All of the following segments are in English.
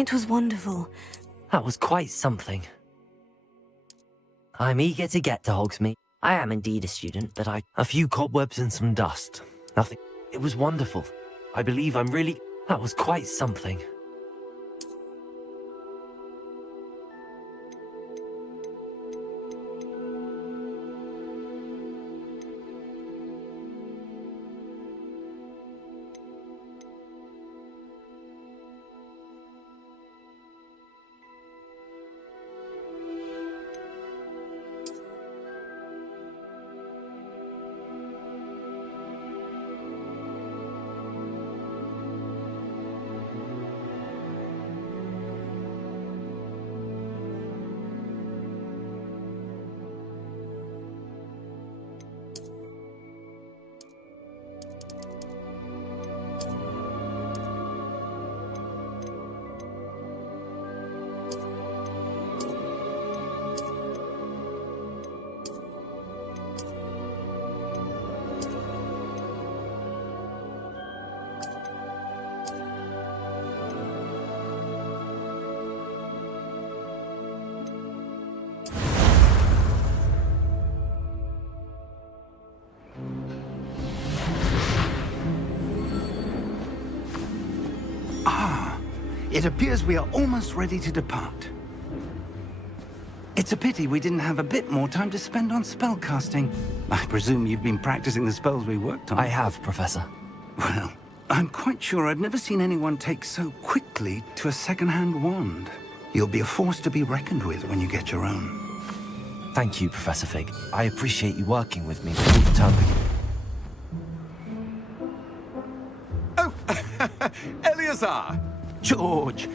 It was wonderful. That was quite something. I'm eager to get to Hogsmeade. I am indeed a student, but a few cobwebs and some dust. Nothing. It was wonderful. I believe I'm really... That was quite something. It appears we are almost ready to depart. It's a pity we didn't have a bit more time to spend on spellcasting. I presume you've been practicing the spells we worked on. I have, Professor. Well, I'm quite sure I've never seen anyone take so quickly to a second-hand wand. You'll be a force to be reckoned with when you get your own. Thank you, Professor Fig. I appreciate you working with me all the time. Oh, Eleazar! George,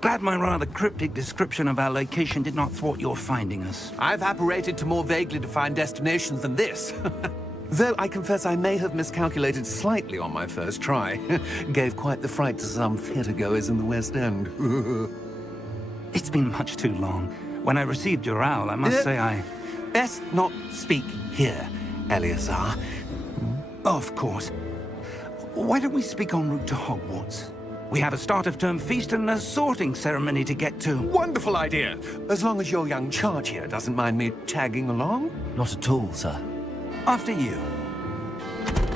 glad my rather cryptic description of our location did not thwart your finding us. I've apparated to more vaguely defined destinations than this. Though I confess I may have miscalculated slightly on my first try. Gave quite the fright to some theatre-goers in the West End. It's been much too long. When I received your owl, I must say I... Best not speak here, Eleazar. Of course. Why don't we speak en route to Hogwarts? We have a start-of-term feast and a sorting ceremony to get to. Wonderful idea! As long as your young charge here doesn't mind me tagging along. Not at all, sir. After you.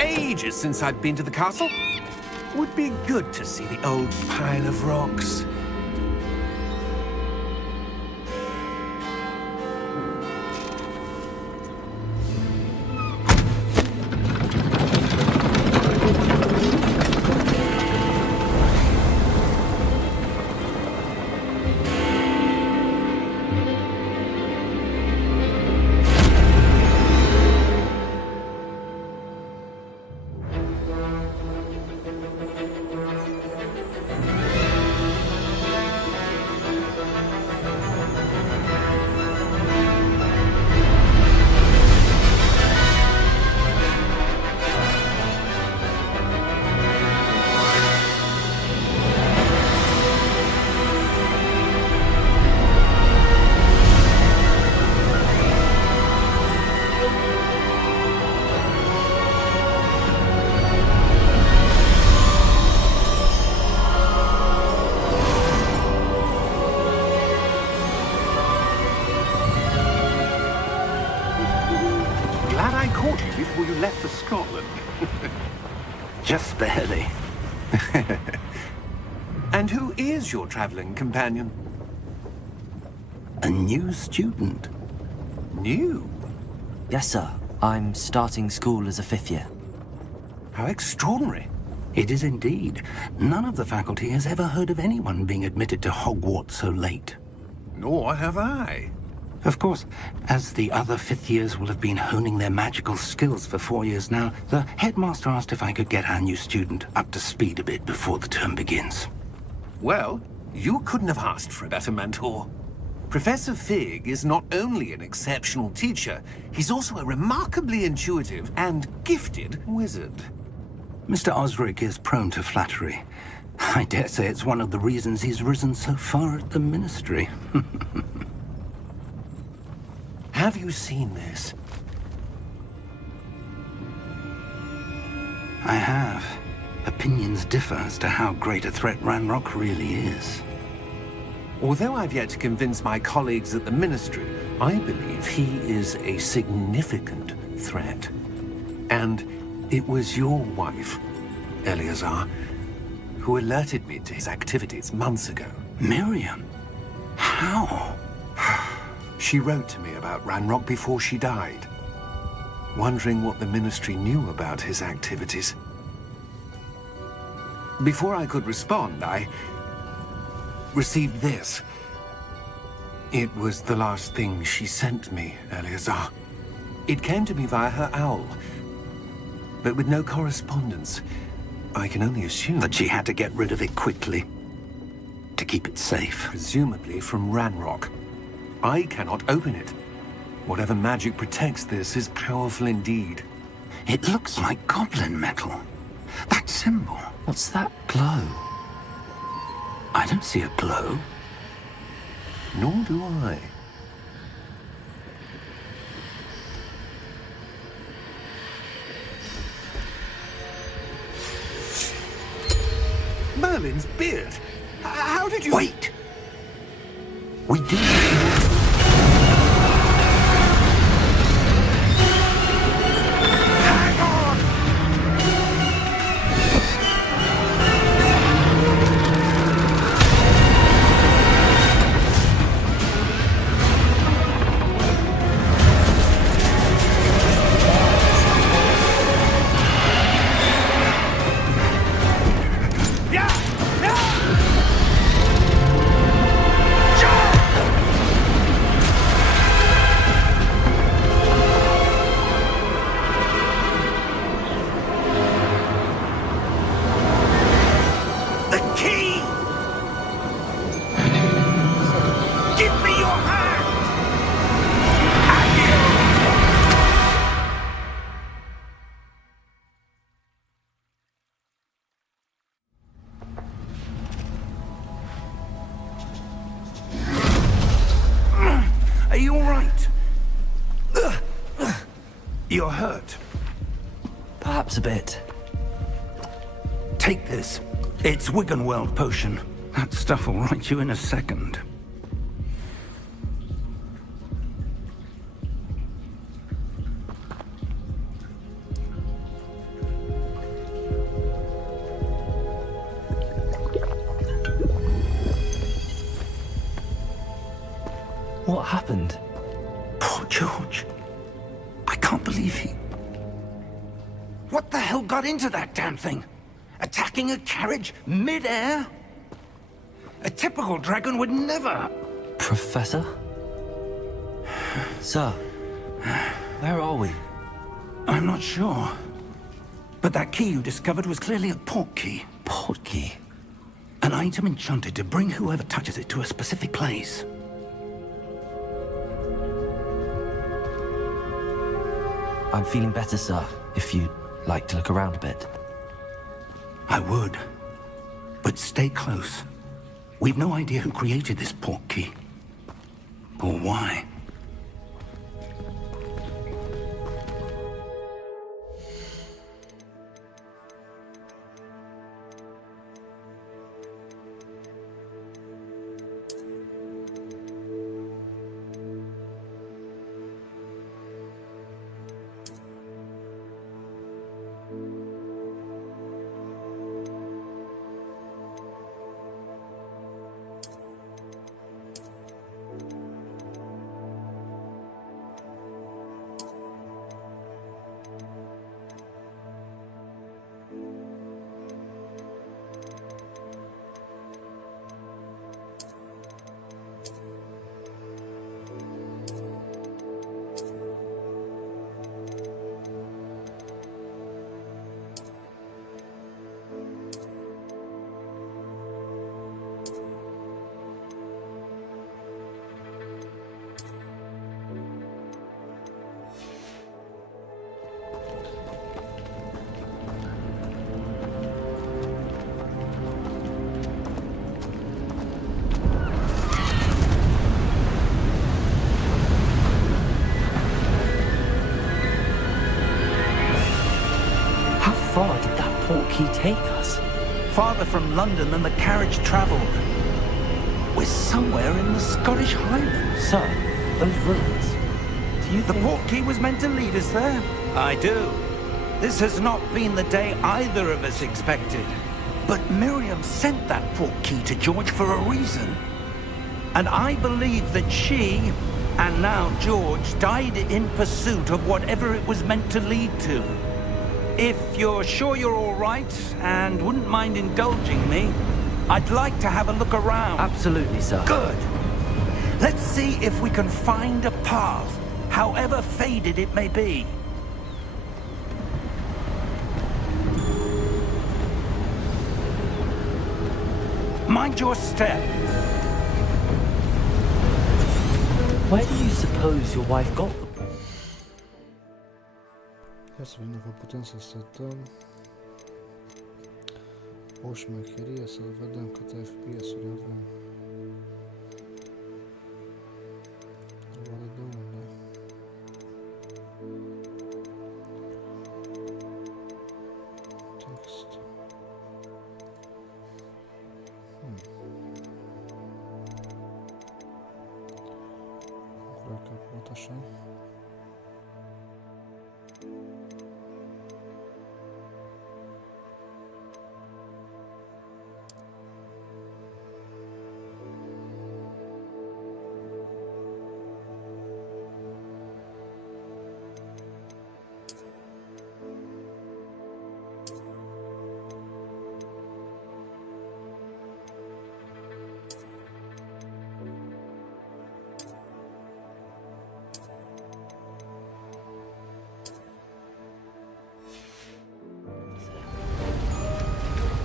Ages since I've been to the castle. Would be good to see the old pile of rocks. Before you left for Scotland. Just barely. And who is your traveling companion? A new student. New? Yes, sir. I'm starting school as a 5th year. How extraordinary. It is indeed. None of the faculty has ever heard of anyone being admitted to Hogwarts so late. Nor have I. Of course, as the other 5th years will have been honing their magical skills for 4 years now, the headmaster asked if I could get our new student up to speed a bit before the term begins. Well, you couldn't have asked for a better mentor. Professor Fig is not only an exceptional teacher, he's also a remarkably intuitive and gifted wizard. Mr. Osric is prone to flattery. I dare say it's one of the reasons he's risen so far at the ministry. Have you seen this? I have. Opinions differ as to how great a threat Ranrock really is. Although I've yet to convince my colleagues at the Ministry, I believe he is a significant threat. And it was your wife, Eleazar, who alerted me to his activities months ago. Miriam? How? She wrote to me about Ranrock before she died, wondering what the Ministry knew about his activities. Before I could respond, I received this. It was the last thing she sent me, Eleazar. It came to me via her owl, but with no correspondence. I can only assume That she had to get rid of it quickly, to keep it safe. presumably from Ranrock. I cannot open it. Whatever magic protects this is powerful indeed. It looks like goblin metal. That symbol. What's that glow? I don't see a glow. Nor do I. Merlin's beard! How did you... Wait! We did. Are you all right? You're hurt. Perhaps a bit. Take this. It's Wiggenweld potion. That stuff will right you in a second. What happened? Poor George. I can't believe he... What the hell got into that damn thing? Attacking a carriage mid-air? A typical dragon would never... Professor? Sir, where are we? I'm not sure. But that key you discovered was clearly a port key. Port key? An item enchanted to bring whoever touches it to a specific place. I'm feeling better, sir, if you'd like to look around a bit. I would. But stay close. We've no idea who created this port key. Or why. How far did that port key take us? Farther from London than the carriage traveled. We're somewhere in the Scottish Highlands. Sir, those ruins. Do you The think... portkey was meant to lead us there? I do. This has not been the day either of us expected. But Miriam sent that portkey to George for a reason. And I believe that she, and now George, died in pursuit of whatever it was meant to lead to. If you're sure you're all right, and wouldn't mind indulging me, I'd like to have a look around. Absolutely, sir. Good. Let's see if we can find a path, however faded it may be. Mind your step. Where do you suppose your wife got them? Ia să vedem dacă putem să setăm o șmecherie, să vedem câte FPS-uri avem. Oare de unde? Text. Cred că pot așa.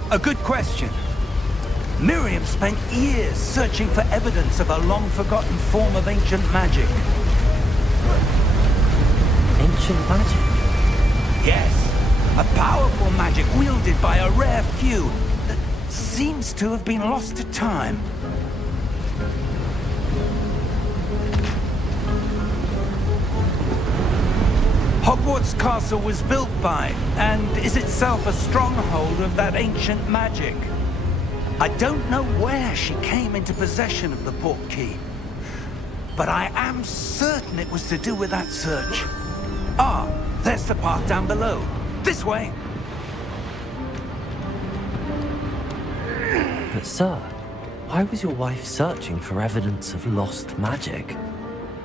A good question. Miriam spent years searching for evidence of a long-forgotten form of ancient magic. Ancient magic? Yes, a powerful magic wielded by a rare few that seems to have been lost to time. Hogwarts Castle was built by, and is itself a stronghold of that ancient magic. I don't know where she came into possession of the portkey, but I am certain it was to do with that search. Ah, there's the path down below. This way! But sir, why was your wife searching for evidence of lost magic?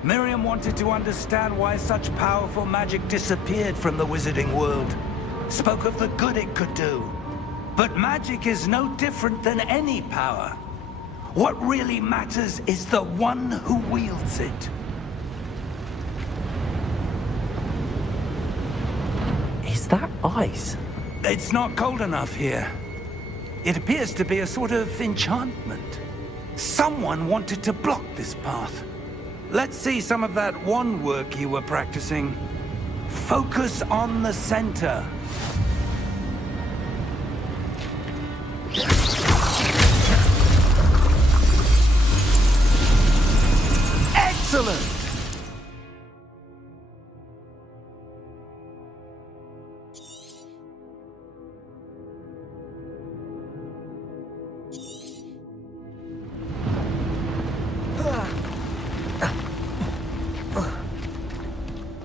Miriam wanted to understand why such powerful magic disappeared from the wizarding world. Spoke of the good it could do. But magic is no different than any power. What really matters is the one who wields it. Is that ice? It's not cold enough here. It appears to be a sort of enchantment. Someone wanted to block this path. Let's see some of that wand work you were practicing. Focus on the center. Excellent!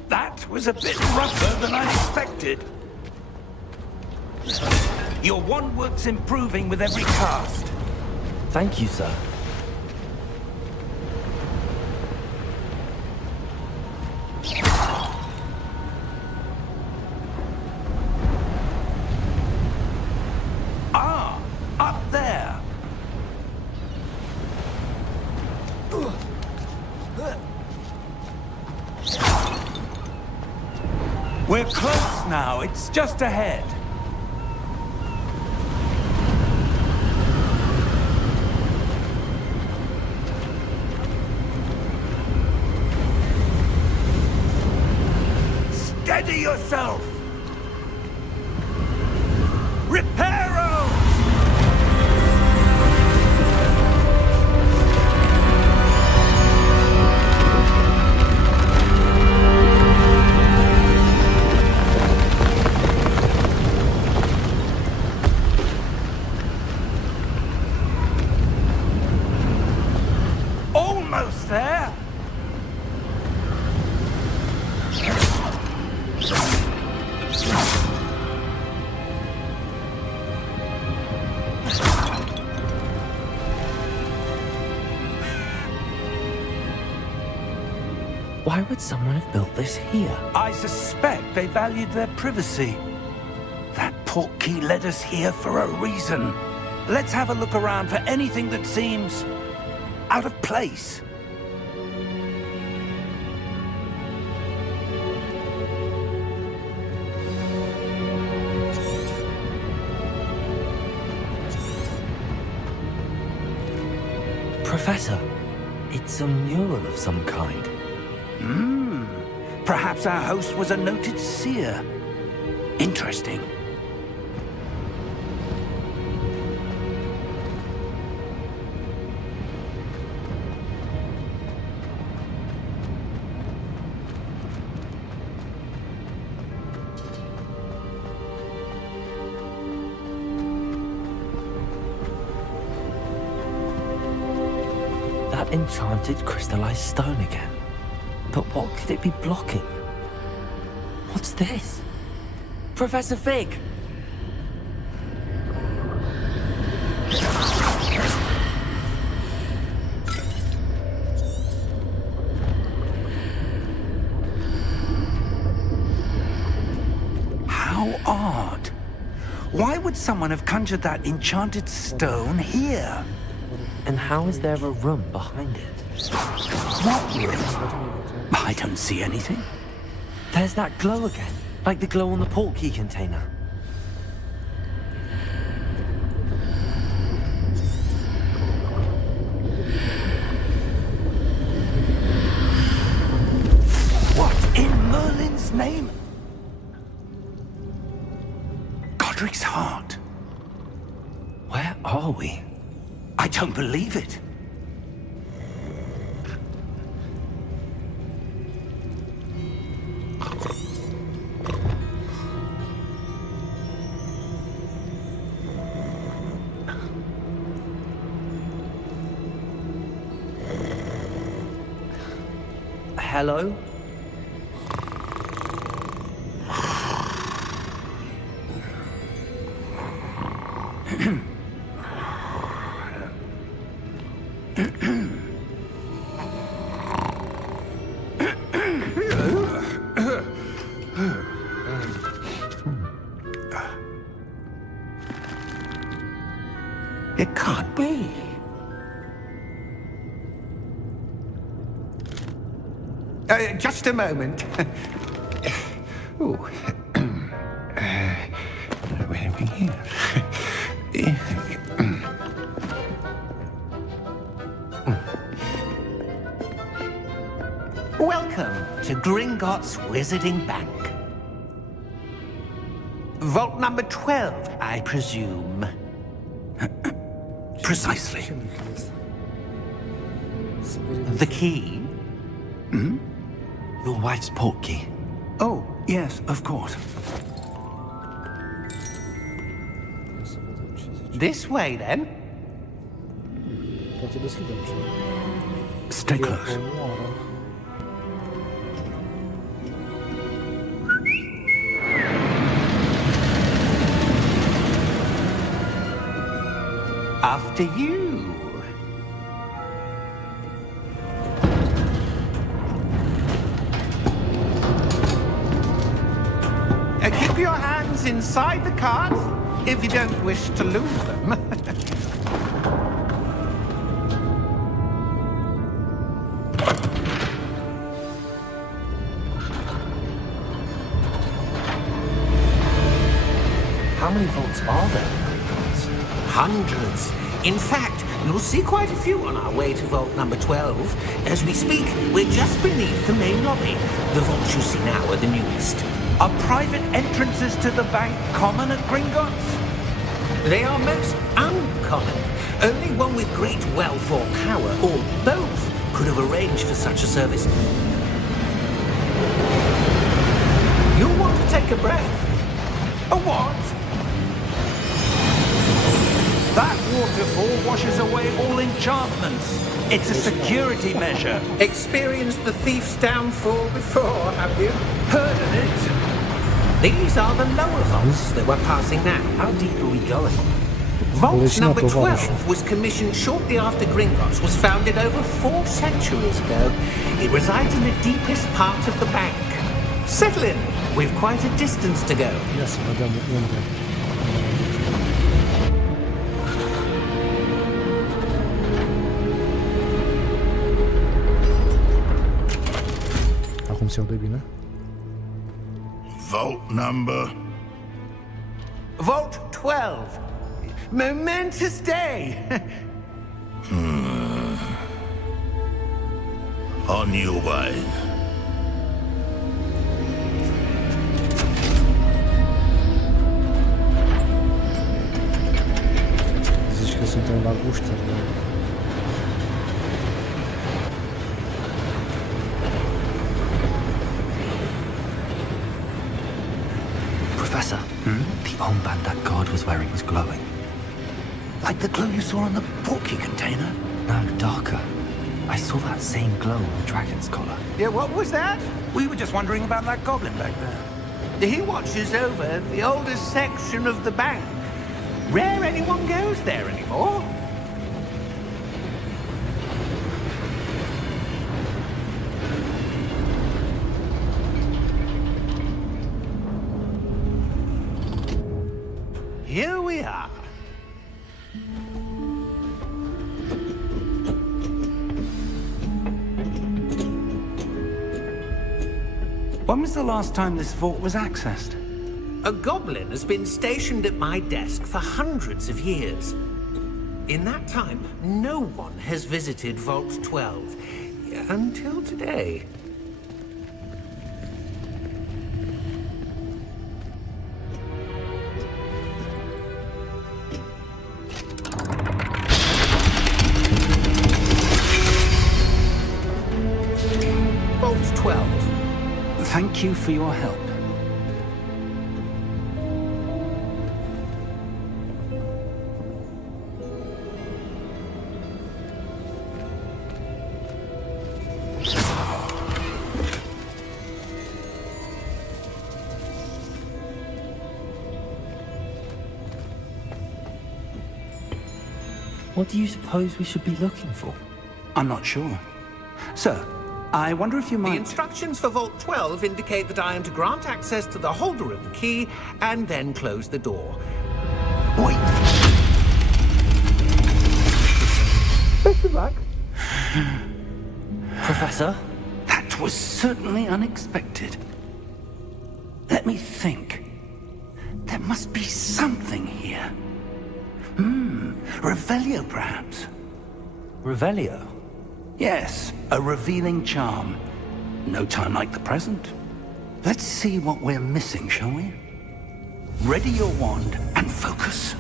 That was a bit rougher than I expected. Your wand work's improving with every cast. Thank you, sir. Ah, up there. We're close now. It's just ahead. Steady yourself! Reparo! Why would someone have built this here? I suspect they valued their privacy. That portkey led us here for a reason. Let's have a look around for anything that seems out of place. Professor, it's a mural of some kind. Perhaps our host was a noted seer. Interesting. That enchanted crystallized stone again. But what could it be blocking? What's this? Professor Fig! How odd. Why would someone have conjured that enchanted stone here? And how is there a room behind it? What room? I don't see anything. There's that glow again, like the glow on the portkey container. What in Merlin's name? Godric's heart. Where are we? I don't believe it. Hello? It can't be. Just a moment. Ooh. Where are we here? Welcome to Gringotts Wizarding Bank. Vault number 12, I presume. Precisely. The key? Your wife's portkey. Oh, yes, of course. This way, then. Poate deschidem ceva. Stay close. Comoară. After you. Keep your hands inside the cart if you don't wish to lose them. How many vaults are there in Gringotts? Hundreds. In fact, you'll see quite a few on our way to vault number 12. As we speak, we're just beneath the main lobby. The vaults you see now are the newest. Are private entrances to the bank common at Gringotts? They are most uncommon. Only one with great wealth or power, or both, could have arranged for such a service. You'll want to take a breath. A what? That waterfall washes away all enchantments. It's a security measure. Experienced the thief's downfall before, have you? Heard of it? These are the lower vaults that we're passing now. How deep are we going? Vault Colecționa number 12 tovarășul. was commissioned shortly after Gringotts was founded over 4 centuries ago. It resides in the deepest part of the bank. Settle in. We've quite a distance to go. Ia să vedem unde. Acum se aude bine? Vault number. Vault 12. Momentous day. On your way. Zici că suntem la gușteri. Professor, the armband that guard was wearing was glowing. Like the glow you saw on the portkey container? No, darker. I saw that same glow on the dragon's collar. Yeah, what was that? We were just wondering about that goblin back there. He watches over the oldest section of the bank. Rare anyone goes there anymore. Here we are. When was the last time this vault was accessed? A goblin has been stationed at my desk for hundreds of years. In that time, no one has visited Vault 12 until today. Vault 12. Thank you for your help. What do you suppose we should be looking for? I'm not sure. Sir, I wonder if you The might... instructions for Vault 12 indicate that I am to grant access to the holder of the key and then close the door. Wait! Best of luck. Professor? That was certainly unexpected. Let me think. There must be something here. Revelio, perhaps? Revelio? Yes, a revealing charm. No time like the present. Let's see what we're missing, shall we? Ready your wand and focus.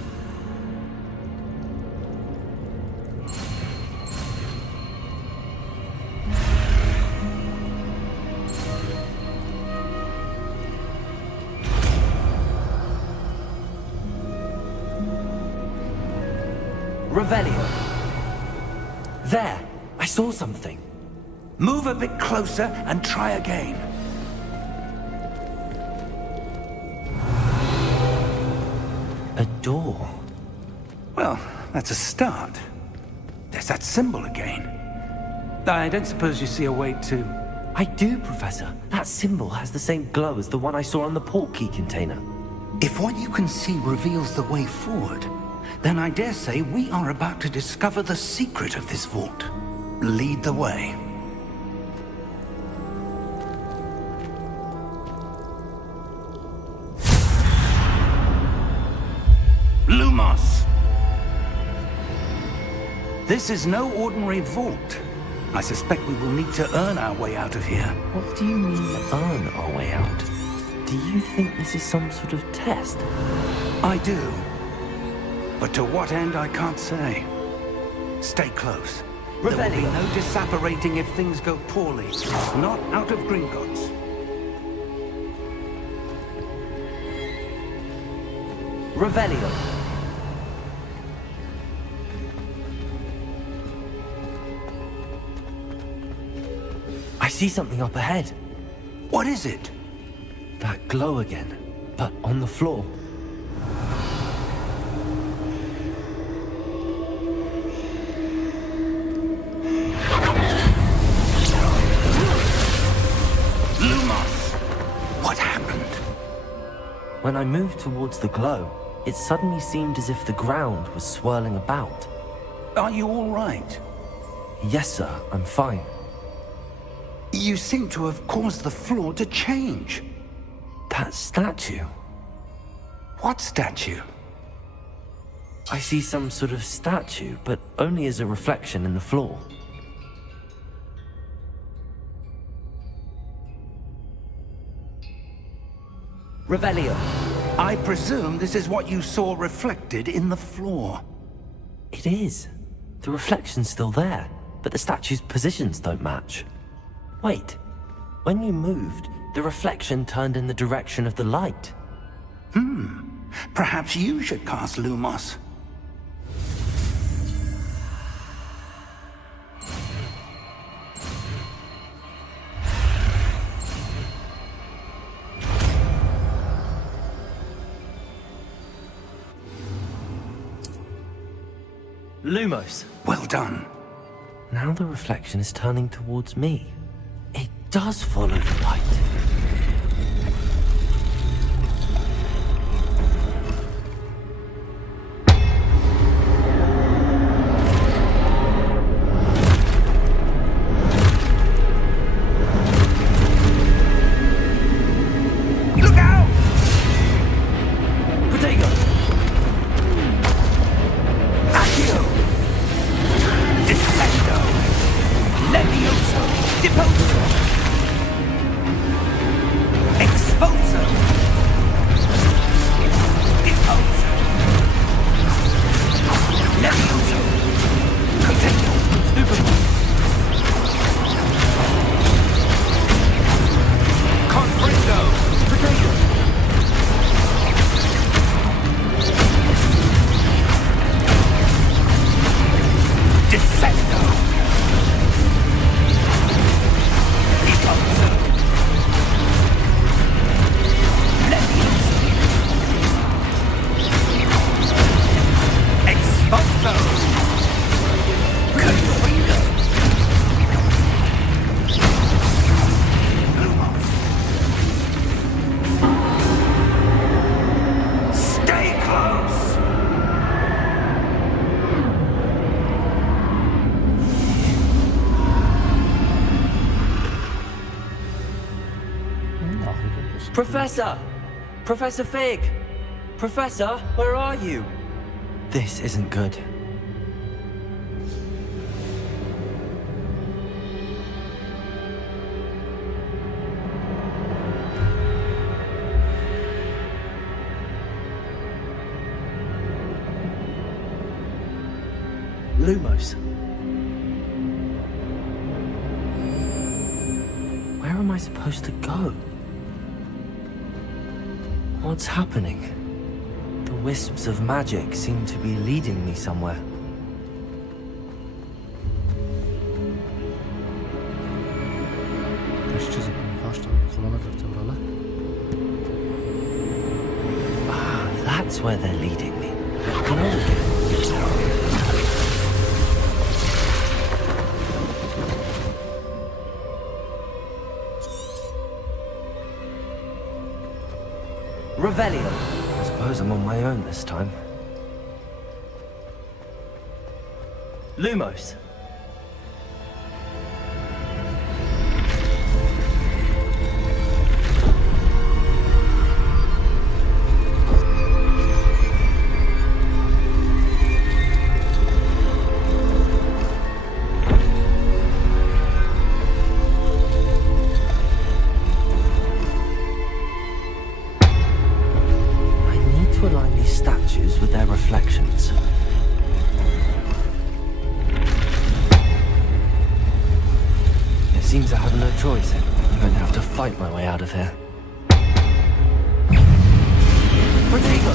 Revelio. There! I saw something. Move a bit closer and try again. A door. Well, that's a start. There's that symbol again. I don't suppose you see a way to... I do, Professor. That symbol has the same glow as the one I saw on the portkey container. If what you can see reveals the way forward, then I dare say we are about to discover the secret of this vault. Lead the way. Lumos! This is no ordinary vault. I suspect we will need to earn our way out of here. What do you mean, earn our way out? Do you think this is some sort of test? I do. But to what end, I can't say. Stay close. There will be no disapparating if things go poorly. Not out of Gringotts. Revelio. I see something up ahead. What is it? That glow again, but on the floor. When I moved towards the glow, it suddenly seemed as if the ground was swirling about. Are you all right? Yes, sir, I'm fine. You seem to have caused the floor to change. That statue. What statue? I see some sort of statue, but only as a reflection in the floor. Revelio. I presume this is what you saw reflected in the floor. It is. The reflection's still there, but the statue's positions don't match. Wait, when you moved, the reflection turned in the direction of the light. Perhaps you should cast Lumos. Lumos. Well done. Now the reflection is turning towards me. It does follow the light. Look out! Protego! Accio! Descendo! Levioso! Deposo! Exposo! Deposo! Levioso! Protego! Stupefy! Confrindo! Protego! Descendo! Deposo! Levioso! Exposo! Confrindo! Lumos! Stay close! Professor! Professor Fig! Professor, where are you? This isn't good. Lumos. Where am I supposed to go? What's happening? The wisps of magic seem to be leading me somewhere. Płaszczyzny, płaszcza, kolana wertebralne. Ah, that's where they're leading me. Can I look at Revelio. I suppose I'm on my own this time. Lumos. Statues with their reflections. It seems I have no choice. I'm going to have to fight my way out of here. Protego!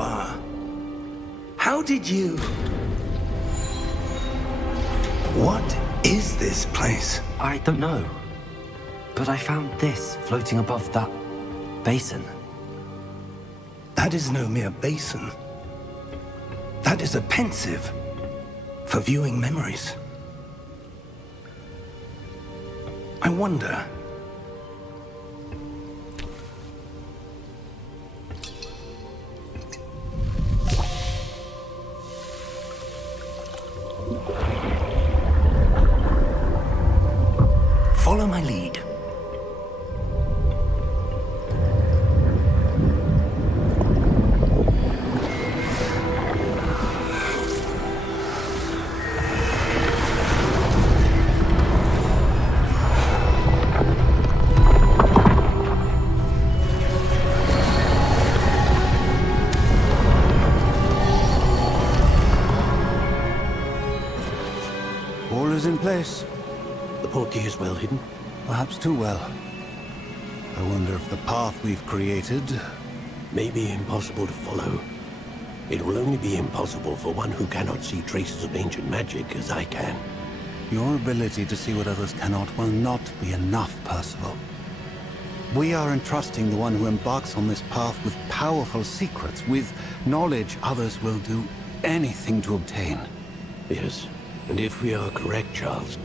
are. How did you... What is this place? I don't know. But I found this floating above that basin. That is no mere basin. That is a pensive for viewing memories. I wonder... Follow my lead. All is in place. The portkey is well hidden. Perhaps too well. I wonder if the path we've created... May be impossible to follow. It will only be impossible for one who cannot see traces of ancient magic as I can. Your ability to see what others cannot will not be enough, Percival. We are entrusting the one who embarks on this path with powerful secrets, with knowledge others will do anything to obtain. Yes, and if we are correct, Charles,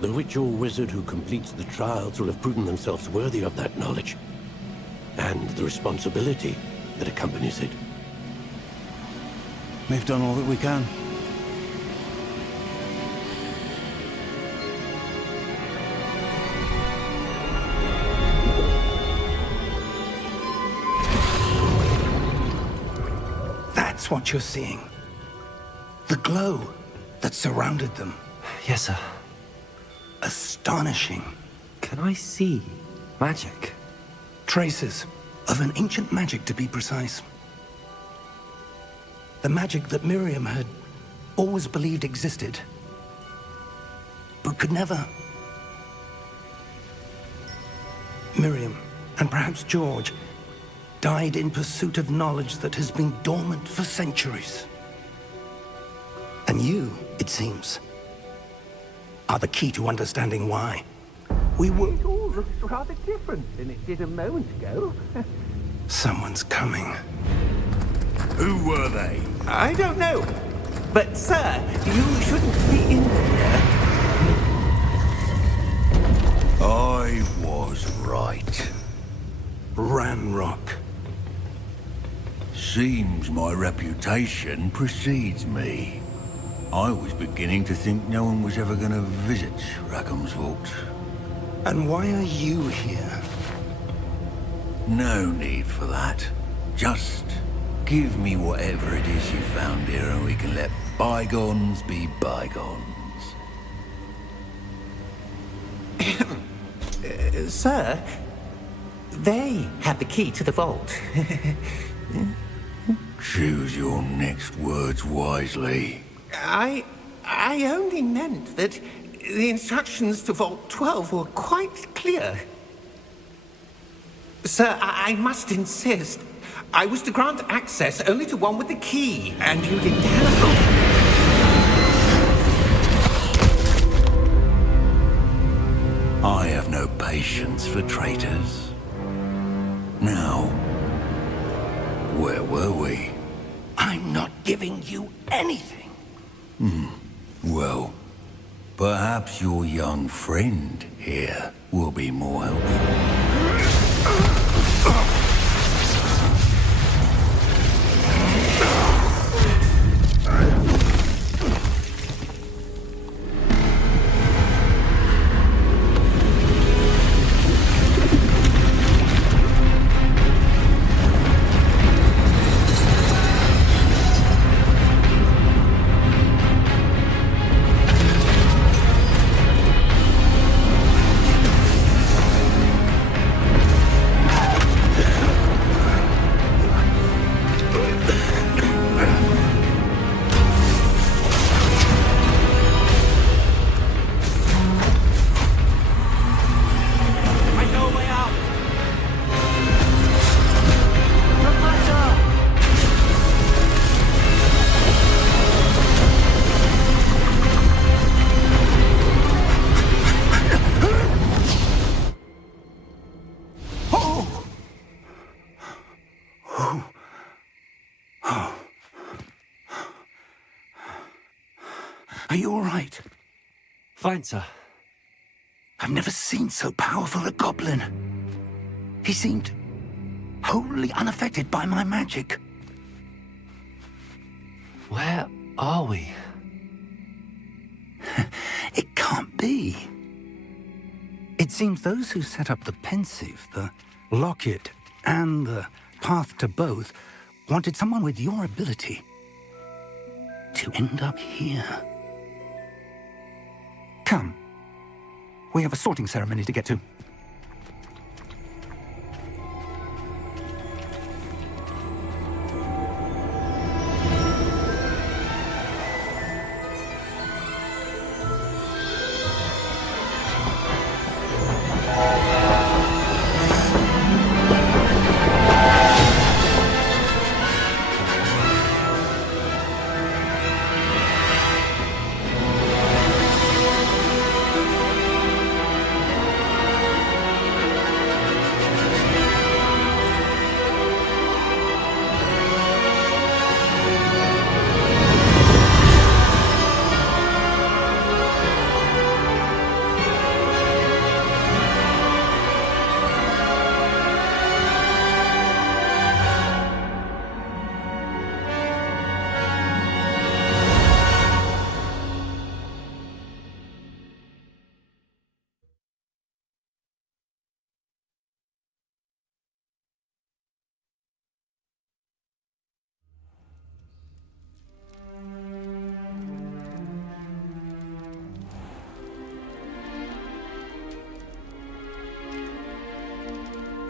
the witch or wizard who completes the trials will have proven themselves worthy of that knowledge, and the responsibility that accompanies it. We've done all that we can. That's what you're seeing. The glow that surrounded them. Yes, sir. Astonishing. Can I see magic? Traces of an ancient magic, to be precise. The magic that Miriam had always believed existed, but could never. Miriam, and perhaps George, died in pursuit of knowledge that has been dormant for centuries. And you, it seems, are the key to understanding why. We were... It all looks rather different than it did a moment ago. Someone's coming. Who were they? I don't know. But, sir, you shouldn't be in here. I was right. Ranrock. Seems my reputation precedes me. I was beginning to think no one was ever going to visit Rackham's vault. And why are you here? No need for that. Just give me whatever it is you found here and we can let bygones be bygones. Sir, they have the key to the vault. Choose your next words wisely. I only meant that the instructions to Vault 12 were quite clear. Sir, I must insist. I was to grant access only to one with the key, and you didn't have... I have no patience for traitors. Now, where were we? I'm not giving you anything. Well, perhaps your young friend here will be more helpful. Are you all right? Fine, sir. I've never seen so powerful a goblin. He seemed wholly unaffected by my magic. Where are we? It can't be. It seems those who set up the pensive, the locket, and the path to both wanted someone with your ability to end up here. Come. We have a sorting ceremony to get to.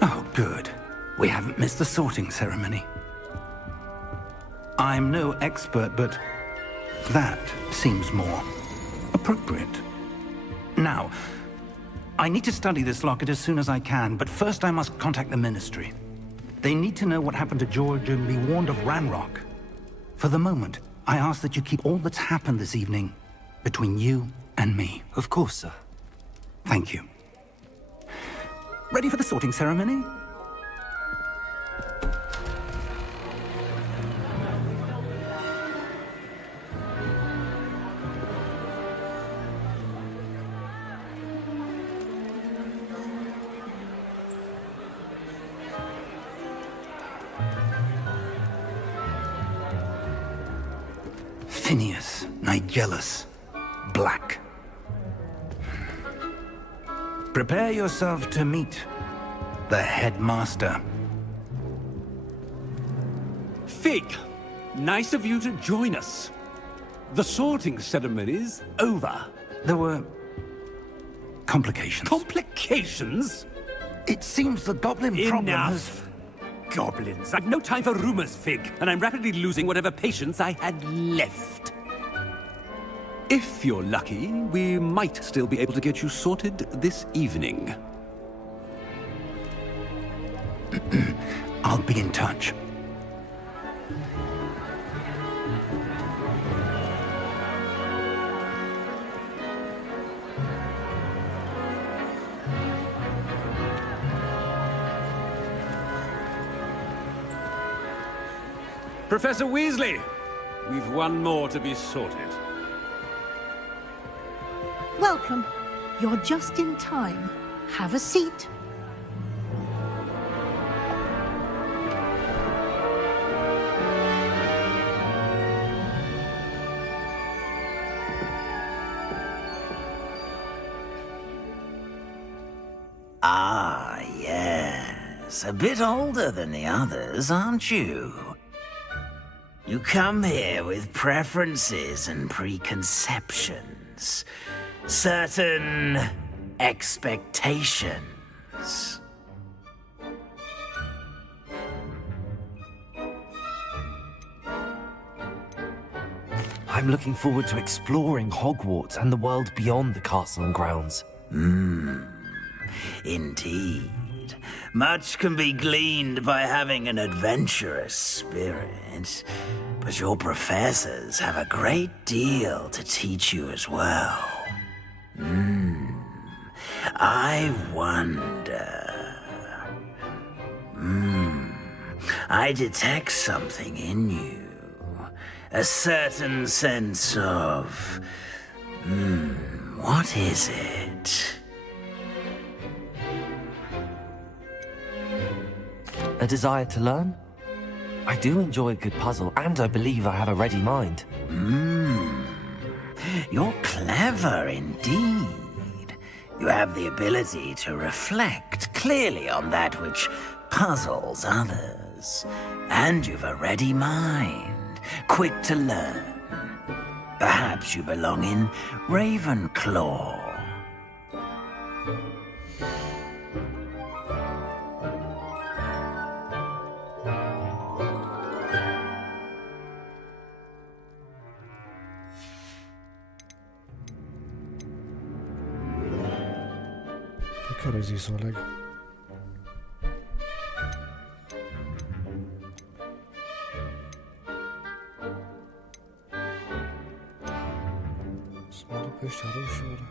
Oh, good. We haven't missed the sorting ceremony. I'm no expert, but that seems more appropriate. Now, I need to study this locket as soon as I can, but first I must contact the Ministry. They need to know what happened to George and be warned of Ranrock. For the moment, I ask that you keep all that's happened this evening between you and me. Of course, sir. Thank you. Ready for the sorting ceremony? Phineas, Nigellus, Black. Prepare yourself to meet the headmaster. Fig, nice of you to join us. The sorting ceremony's over. There were complications. Complications? It seems the goblin problem has... Enough. Goblins. I've no time for rumors, Fig, and I'm rapidly losing whatever patience I had left. If you're lucky, we might still be able to get you sorted this evening. I'll be in touch. Professor Weasley, we've one more to be sorted. Welcome. You're just in time. Have a seat. Ah, yes. A bit older than the others, aren't you? You come here with preferences and preconceptions. Certain expectations. I'm looking forward to exploring Hogwarts and the world beyond the castle and grounds. Indeed. Much can be gleaned by having an adventurous spirit, but your professors have a great deal to teach you as well. I wonder... I detect something in you. A certain sense of What is it? A desire to learn? I do enjoy a good puzzle, and I believe I have a ready mind. You're clever indeed. You have the ability to reflect clearly on that which puzzles others. And you've a ready mind, quick to learn. Perhaps you belong in Ravenclaw. Pe care ai zis, Oleg? Să mă duc pe ăștia roșii, oare?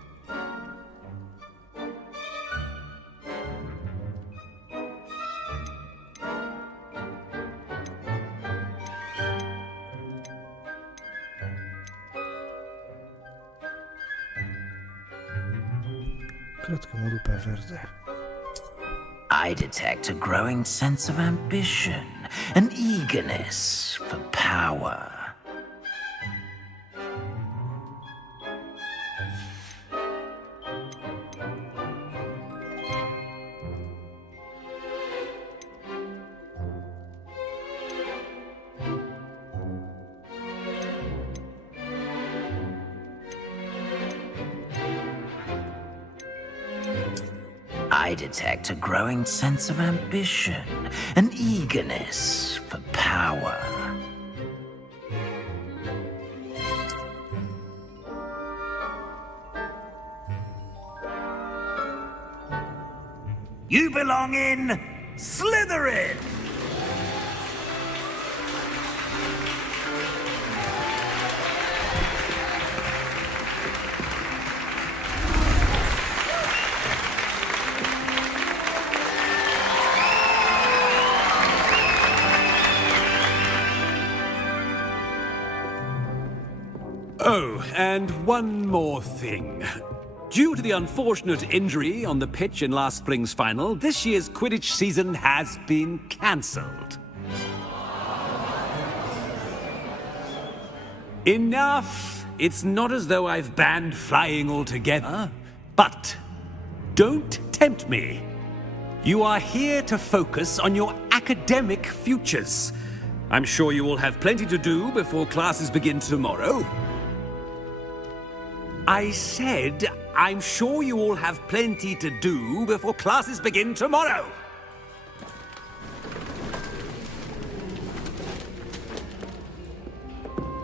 Cred că mă duc pe verde. I detect a growing sense of ambition, an eagerness for power. I detect a growing sense of ambition, an eagerness for power. You belong in Slytherin! Oh, and one more thing. Due to the unfortunate injury on the pitch in last spring's final, this year's Quidditch season has been cancelled. Enough! It's not as though I've banned flying altogether. But don't tempt me. You are here to focus on your academic futures. I'm sure you will have plenty to do before classes begin tomorrow. I said, I'm sure you all have plenty to do before classes begin tomorrow.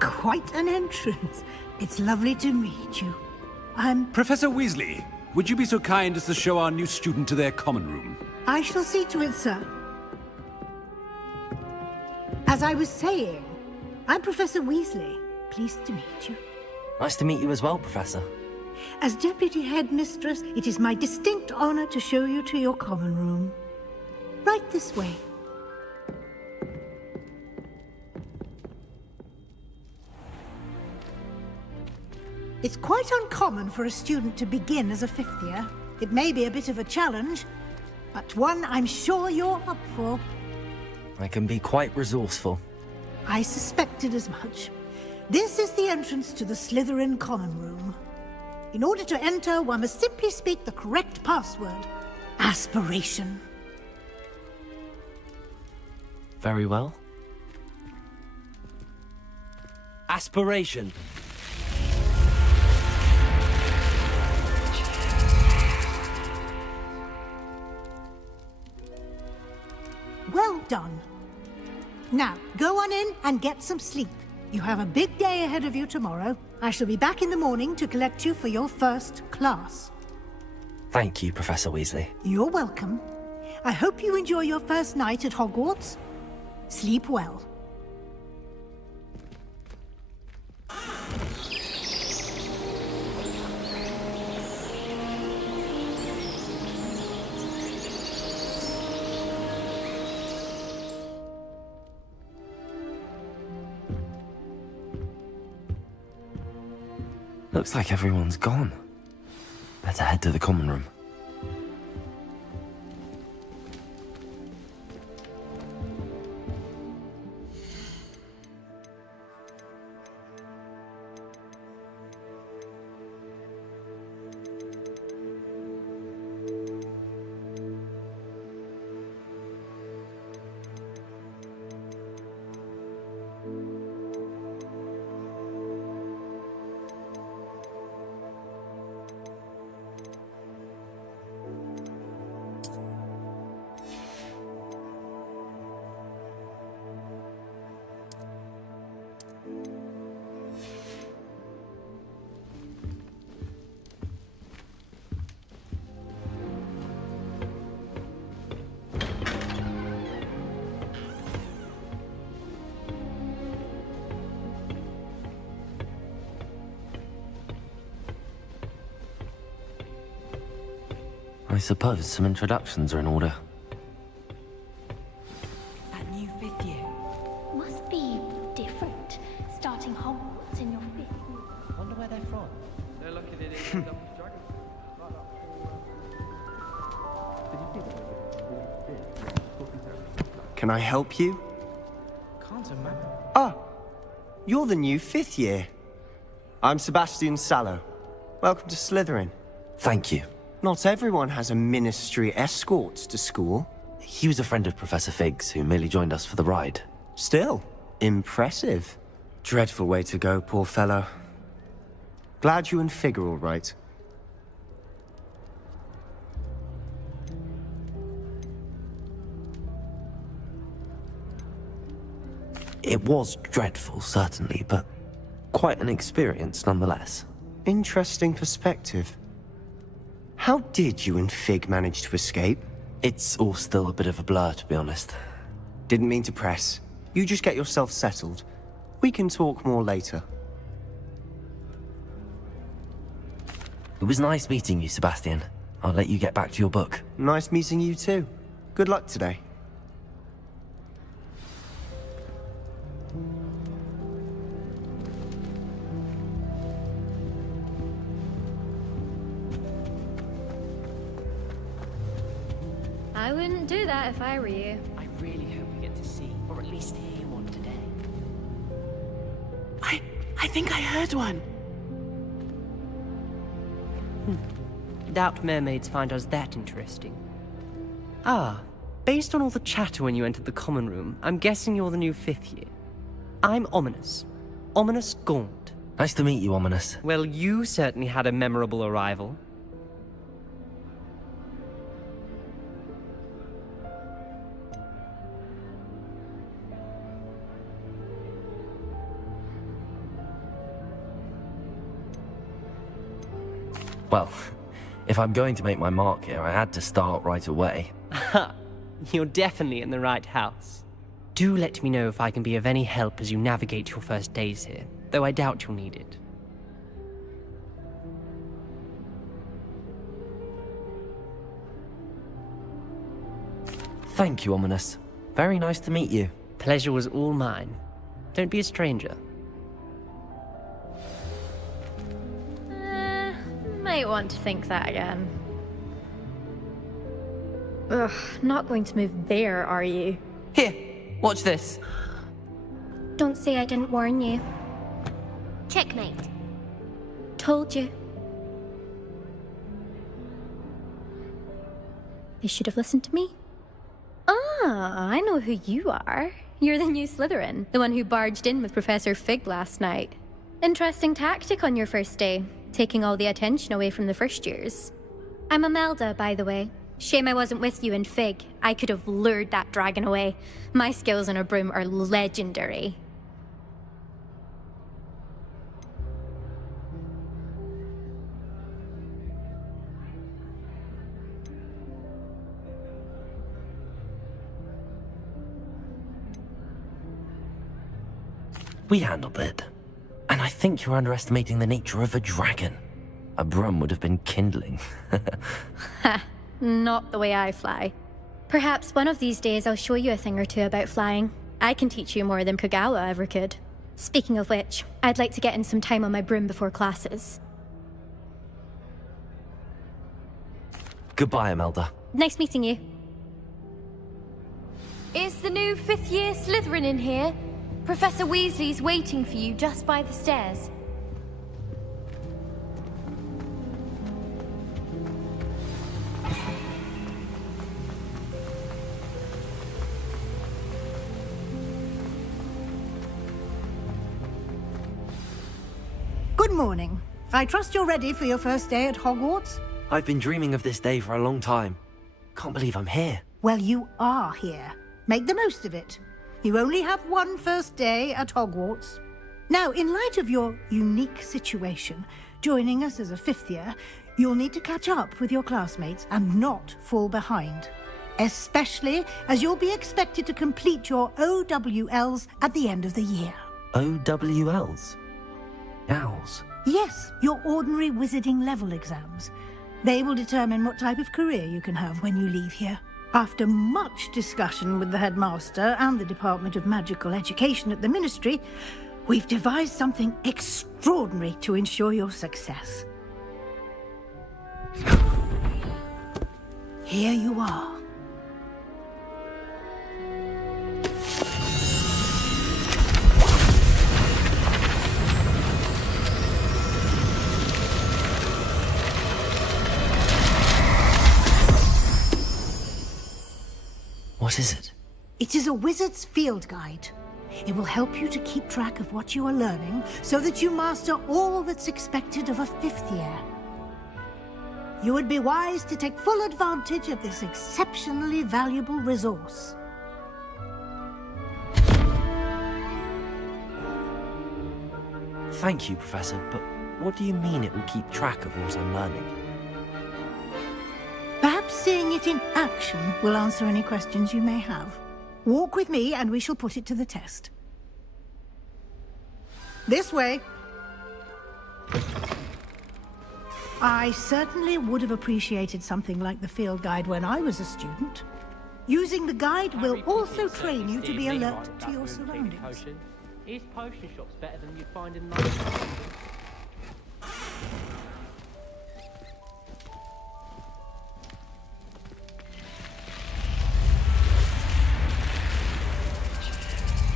Quite an entrance. It's lovely to meet you. I'm... Professor Weasley, would you be so kind as to show our new student to their common room? I shall see to it, sir. As I was saying, I'm Professor Weasley. Pleased to meet you. Nice to meet you as well, Professor. As Deputy Headmistress, it is my distinct honor to show you to your common room. Right this way. It's quite uncommon for a student to begin as a fifth year. It may be a bit of a challenge, but one I'm sure you're up for. I can be quite resourceful. I suspected as much. This is the entrance to the Slytherin common room. In order to enter, one must simply speak the correct password. Aspiration. Very well. Aspiration. Well done. Now, go on in and get some sleep. You have a big day ahead of you tomorrow. I shall be back in the morning to collect you for your first class. Thank you, Professor Weasley. You're welcome. I hope you enjoy your first night at Hogwarts. Sleep well. Looks like everyone's gone. Better head to the common room. I suppose some introductions are in order. That new 5th year. Must be different, starting Hogwarts in your 5th year. Wonder where they're from. They're lucky they didn't jump the dragon. Can I help you? Can't imagine. Ah, you're the new 5th year. I'm Sebastian Sallow. Welcome to Slytherin. Thank you. Not everyone has a ministry escort to school. He was a friend of Professor Fig's who merely joined us for the ride. Still, impressive. Dreadful way to go, poor fellow. Glad you and Fig are all right. It was dreadful, certainly, but quite an experience nonetheless. Interesting perspective. How did you and Fig manage to escape? It's all still a bit of a blur, to be honest. Didn't mean to press. You just get yourself settled. We can talk more later. It was nice meeting you, Sebastian. I'll let you get back to your book. Nice meeting you too. Good luck today. I wouldn't do that if I were you. I really hope we get to see, or at least hear one today. I think I heard one. Doubt mermaids find us that interesting. Ah, based on all the chatter when you entered the common room, I'm guessing you're the new 5th year. I'm Ominous. Ominous Gaunt. Nice to meet you, Ominous. Well, you certainly had a memorable arrival. Well, if I'm going to make my mark here, I had to start right away. Ha! You're definitely in the right house. Do let me know if I can be of any help as you navigate your first days here, though I doubt you'll need it. Thank you, Ominous. Very nice to meet you. Pleasure was all mine. Don't be a stranger. Might want to think that again. Ugh, not going to move there, are you? Here, watch this. Don't say I didn't warn you. Checkmate. Told you. They should have listened to me. Ah, I know who you are. You're the new Slytherin, the one who barged in with Professor Fig last night. Interesting tactic on your first day, taking all the attention away from the first years. I'm Imelda, by the way. Shame I wasn't with you in Fig. I could have lured that dragon away. My skills on a broom are legendary. We handled it. And I think you're underestimating the nature of a dragon. A broom would have been kindling. Ha, not the way I fly. Perhaps one of these days I'll show you a thing or two about flying. I can teach you more than Kagawa ever could. Speaking of which, I'd like to get in some time on my broom before classes. Goodbye, Imelda. Nice meeting you. Is the new 5th year Slytherin in here? Professor Weasley's waiting for you just by the stairs. Good morning. I trust you're ready for your first day at Hogwarts? I've been dreaming of this day for a long time. Can't believe I'm here. Well, you are here. Make the most of it. You only have one first day at Hogwarts. Now, in light of your unique situation, joining us as a 5th year, you'll need to catch up with your classmates and not fall behind. Especially as you'll be expected to complete your OWLs at the end of the year. OWLs? Owls? Yes, your ordinary wizarding level exams. They will determine what type of career you can have when you leave here. After much discussion with the headmaster and the Department of Magical Education at the Ministry, we've devised something extraordinary to ensure your success. Here you are. What is it? It is a wizard's field guide. It will help you to keep track of what you are learning so that you master all that's expected of a 5th year. You would be wise to take full advantage of this exceptionally valuable resource. Thank you, Professor, but what do you mean it will keep track of what I'm learning? Perhaps seeing it in action will answer any questions you may have. Walk with me and we shall put it to the test. This way. I certainly would have appreciated something like the field guide when I was a student. Using the guide will also train you to be alert to your surroundings. Is potion shops better than you'd find in London?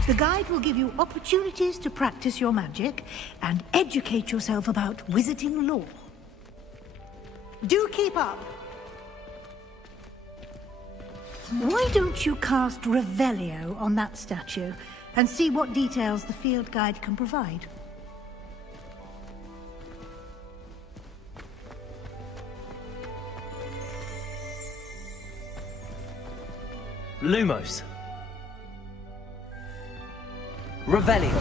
The guide will give you opportunities to practice your magic and educate yourself about wizarding lore. Do keep up! Why don't you cast Revelio on that statue and see what details the field guide can provide? Lumos. Revelio.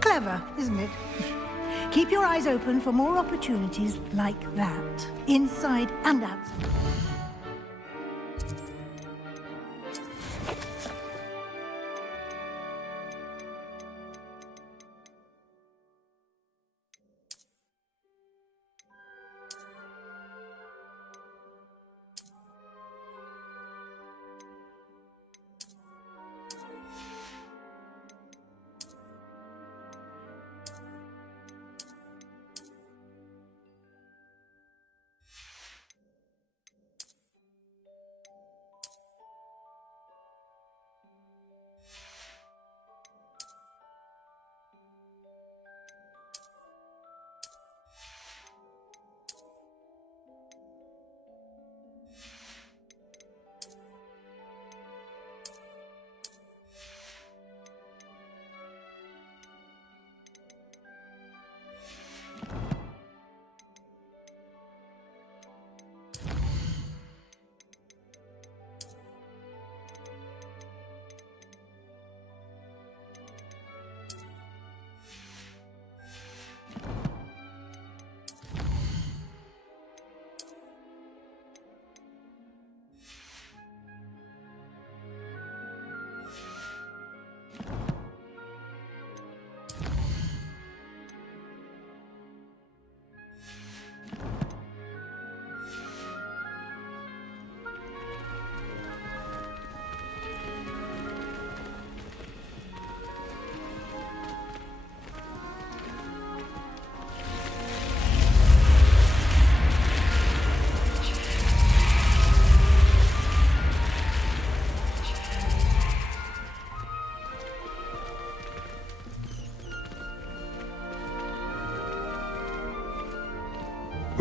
Clever, isn't it? Keep your eyes open for more opportunities like that, inside and outside.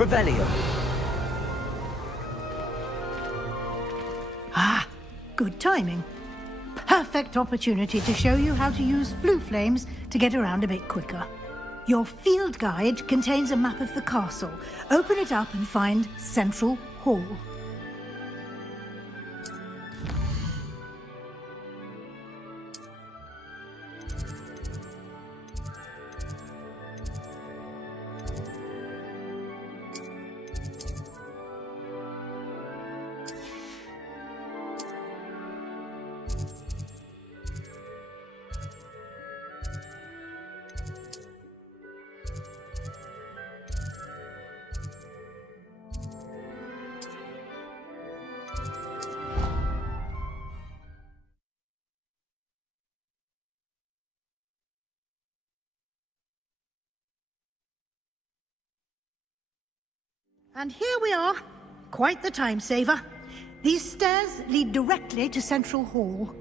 Revelio. Ah, good timing. Perfect opportunity to show you how to use flue flames to get around a bit quicker. Your field guide contains a map of the castle. Open it up and find Central Hall. And here we are. Quite the time saver. These stairs lead directly to Central Hall.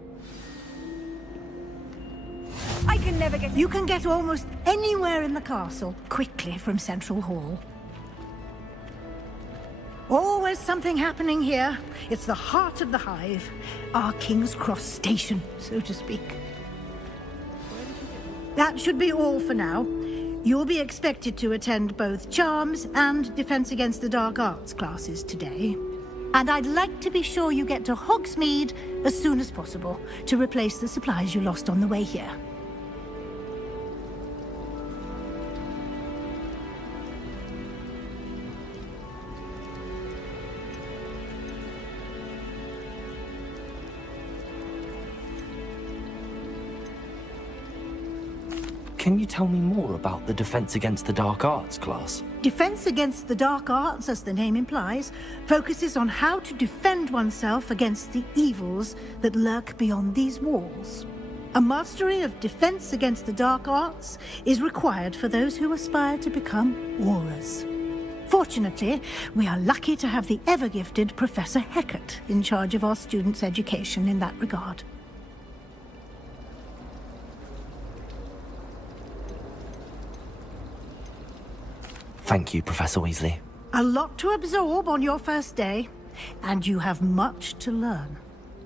I can never get... You can get almost anywhere in the castle quickly from Central Hall. Always something happening here. It's the heart of the hive. Our King's Cross station, so to speak. That should be all for now. You'll be expected to attend both Charms and Defense Against the Dark Arts classes today. And I'd like to be sure you get to Hogsmeade as soon as possible to replace the supplies you lost on the way here. Can you tell me more about the Defense Against the Dark Arts class? Defense Against the Dark Arts, as the name implies, focuses on how to defend oneself against the evils that lurk beyond these walls. A mastery of Defense Against the Dark Arts is required for those who aspire to become Aurors. Fortunately, we are lucky to have the ever-gifted Professor Hecat in charge of our students' education in that regard. Thank you, Professor Weasley. A lot to absorb on your first day, and you have much to learn.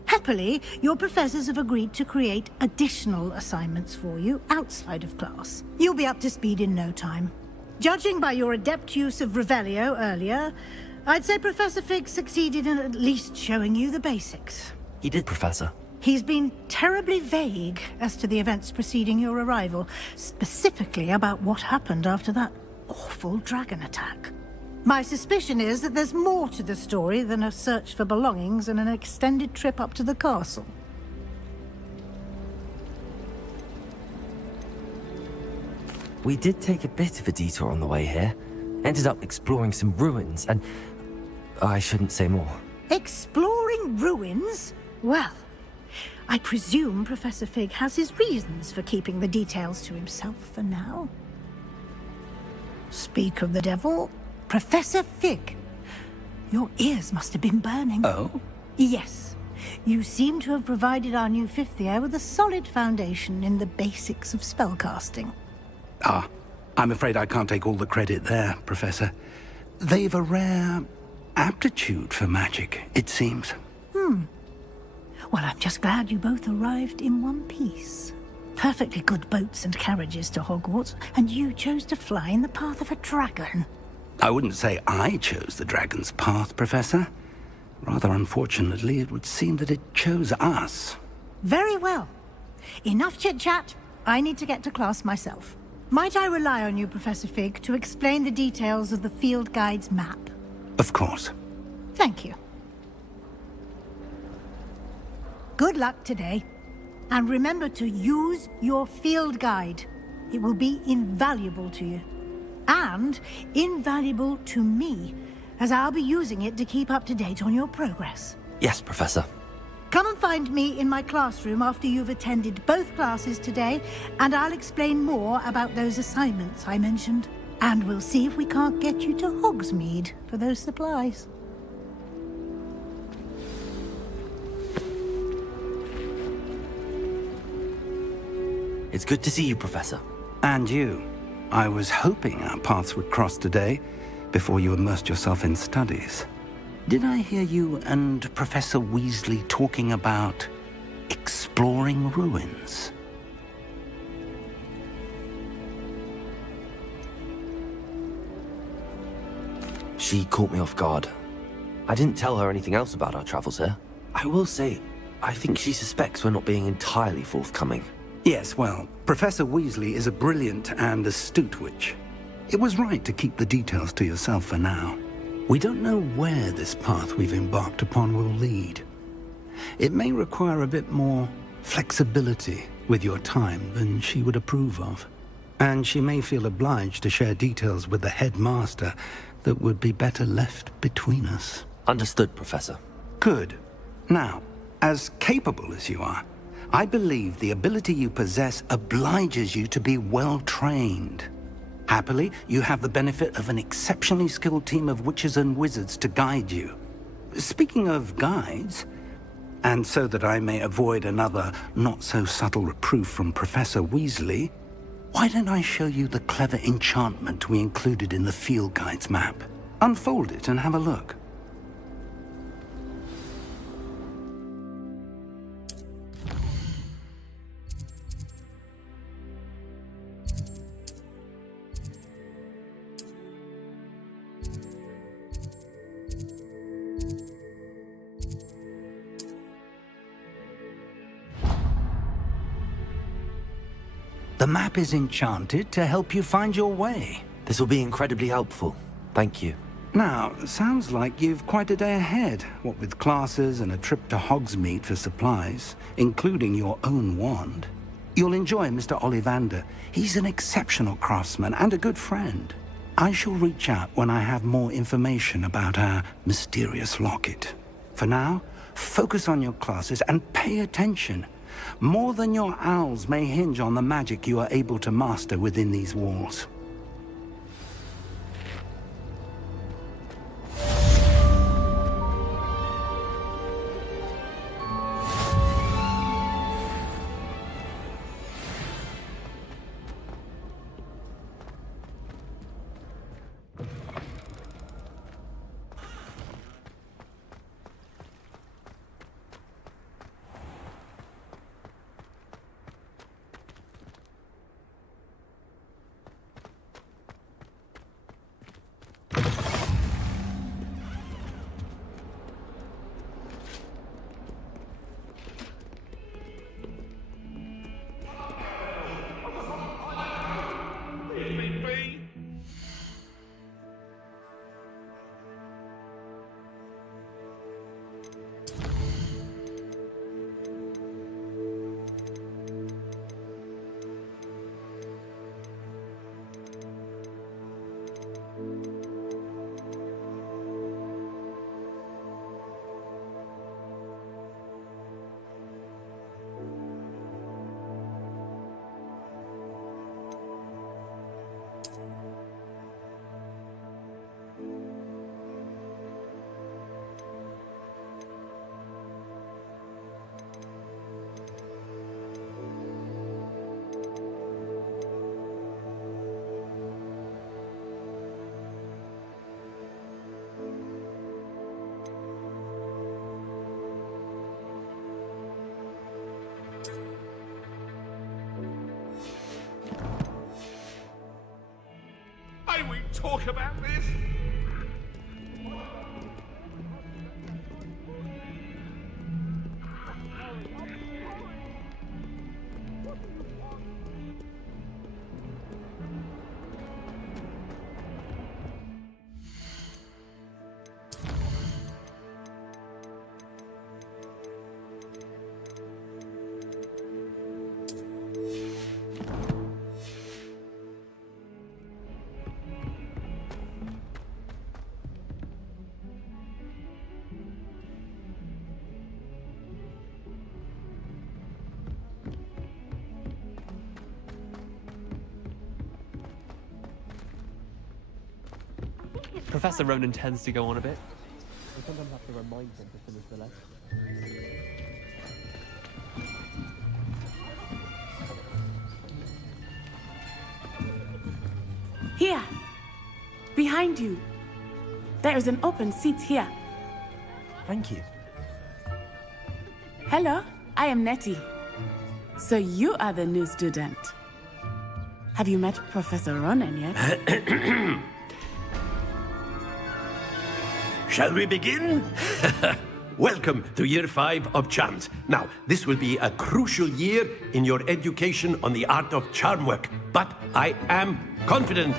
Happily, your professors have agreed to create additional assignments for you outside of class. You'll be up to speed in no time. Judging by your adept use of Revelio earlier, I'd say Professor Fig succeeded in at least showing you the basics. He did, Professor. He's been terribly vague as to the events preceding your arrival, specifically about what happened after that awful dragon attack. My suspicion is that there's more to the story than a search for belongings and an extended trip up to the castle. We did take a bit of a detour on the way here. Ended up exploring some ruins and... I shouldn't say more. Exploring ruins? Well, I presume Professor Fig has his reasons for keeping the details to himself for now. Speak of the devil, Professor Fig. Your ears must have been burning. Oh? Yes. You seem to have provided our new fifth year with a solid foundation in the basics of spellcasting. Ah, I'm afraid I can't take all the credit there, Professor. They've a rare aptitude for magic, it seems. Well, I'm just glad you both arrived in one piece. Perfectly good boats and carriages to Hogwarts, and you chose to fly in the path of a dragon. I wouldn't say I chose the dragon's path, Professor. Rather unfortunately, it would seem that it chose us. Very well. Enough chit-chat. I need to get to class myself. Might I rely on you, Professor Fig, to explain the details of the field guide's map? Of course. Thank you. Good luck today. And remember to use your field guide. It will be invaluable to you. And invaluable to me, as I'll be using it to keep up to date on your progress. Yes, Professor. Come and find me in my classroom after you've attended both classes today, and I'll explain more about those assignments I mentioned. And we'll see if we can't get you to Hogsmeade for those supplies. It's good to see you, Professor. And you. I was hoping our paths would cross today, before you immersed yourself in studies. Did I hear you and Professor Weasley talking about exploring ruins? She caught me off guard. I didn't tell her anything else about our travels here. I will say, I think she suspects we're not being entirely forthcoming. Yes, well, Professor Weasley is a brilliant and astute witch. It was right to keep the details to yourself for now. We don't know where this path we've embarked upon will lead. It may require a bit more flexibility with your time than she would approve of. And she may feel obliged to share details with the headmaster that would be better left between us. Understood, Professor. Good. Now, as capable as you are, I believe the ability you possess obliges you to be well trained. Happily, you have the benefit of an exceptionally skilled team of witches and wizards to guide you. Speaking of guides, and so that I may avoid another not-so-subtle reproof from Professor Weasley, why don't I show you the clever enchantment we included in the field guide's map? Unfold it and have a look. The map is enchanted to help you find your way. This will be incredibly helpful. Thank you. Now, sounds like you've quite a day ahead, what with classes and a trip to Hogsmeade for supplies, including your own wand. You'll enjoy Mr. Ollivander. He's an exceptional craftsman and a good friend. I shall reach out when I have more information about our mysterious locket. For now, focus on your classes and pay attention. More than your owls may hinge on the magic you are able to master within these walls. May we talk about this? Professor Ronan tends to go on a bit. I sometimes have to remind him to finish the lesson. Here! Behind you! There is an open seat here. Thank you. Hello, I am Nettie. So you are the new student. Have you met Professor Ronan yet? Shall we begin? Welcome to Year 5 of Charms. Now, this will be a crucial year in your education on the art of charm work. But I am confident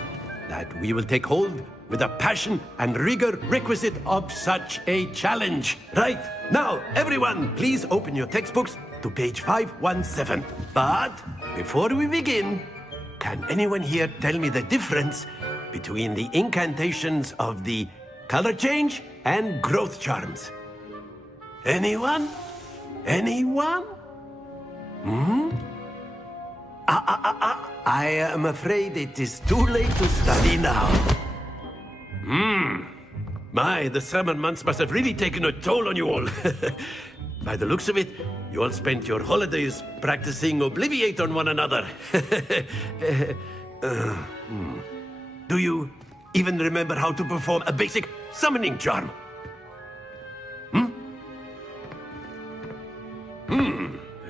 that we will take hold with the passion and rigor requisite of such a challenge. Right, now, everyone, please open your textbooks to page 517. But before we begin, can anyone here tell me the difference between the incantations of the color change and growth charms? Anyone? Anyone? I am afraid it is too late to study now. My, the summer months must have really taken a toll on you all. By the looks of it, you all spent your holidays practicing Obliviate on one another. Do you even remember how to perform a basic summoning charm?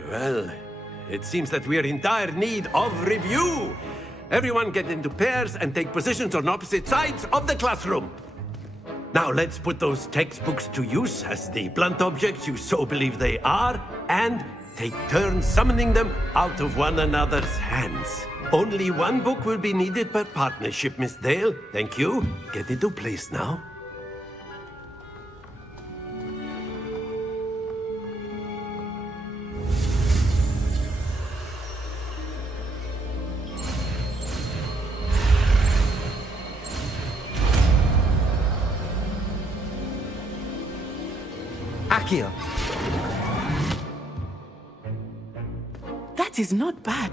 Well, it seems that we are in dire need of review. Everyone get into pairs and take positions on opposite sides of the classroom. Now let's put those textbooks to use as the blunt objects you so believe they are, and take turns summoning them out of one another's hands. Only one book will be needed per partnership, Miss Dale. Thank you. Get into place now. Akio. That is not bad.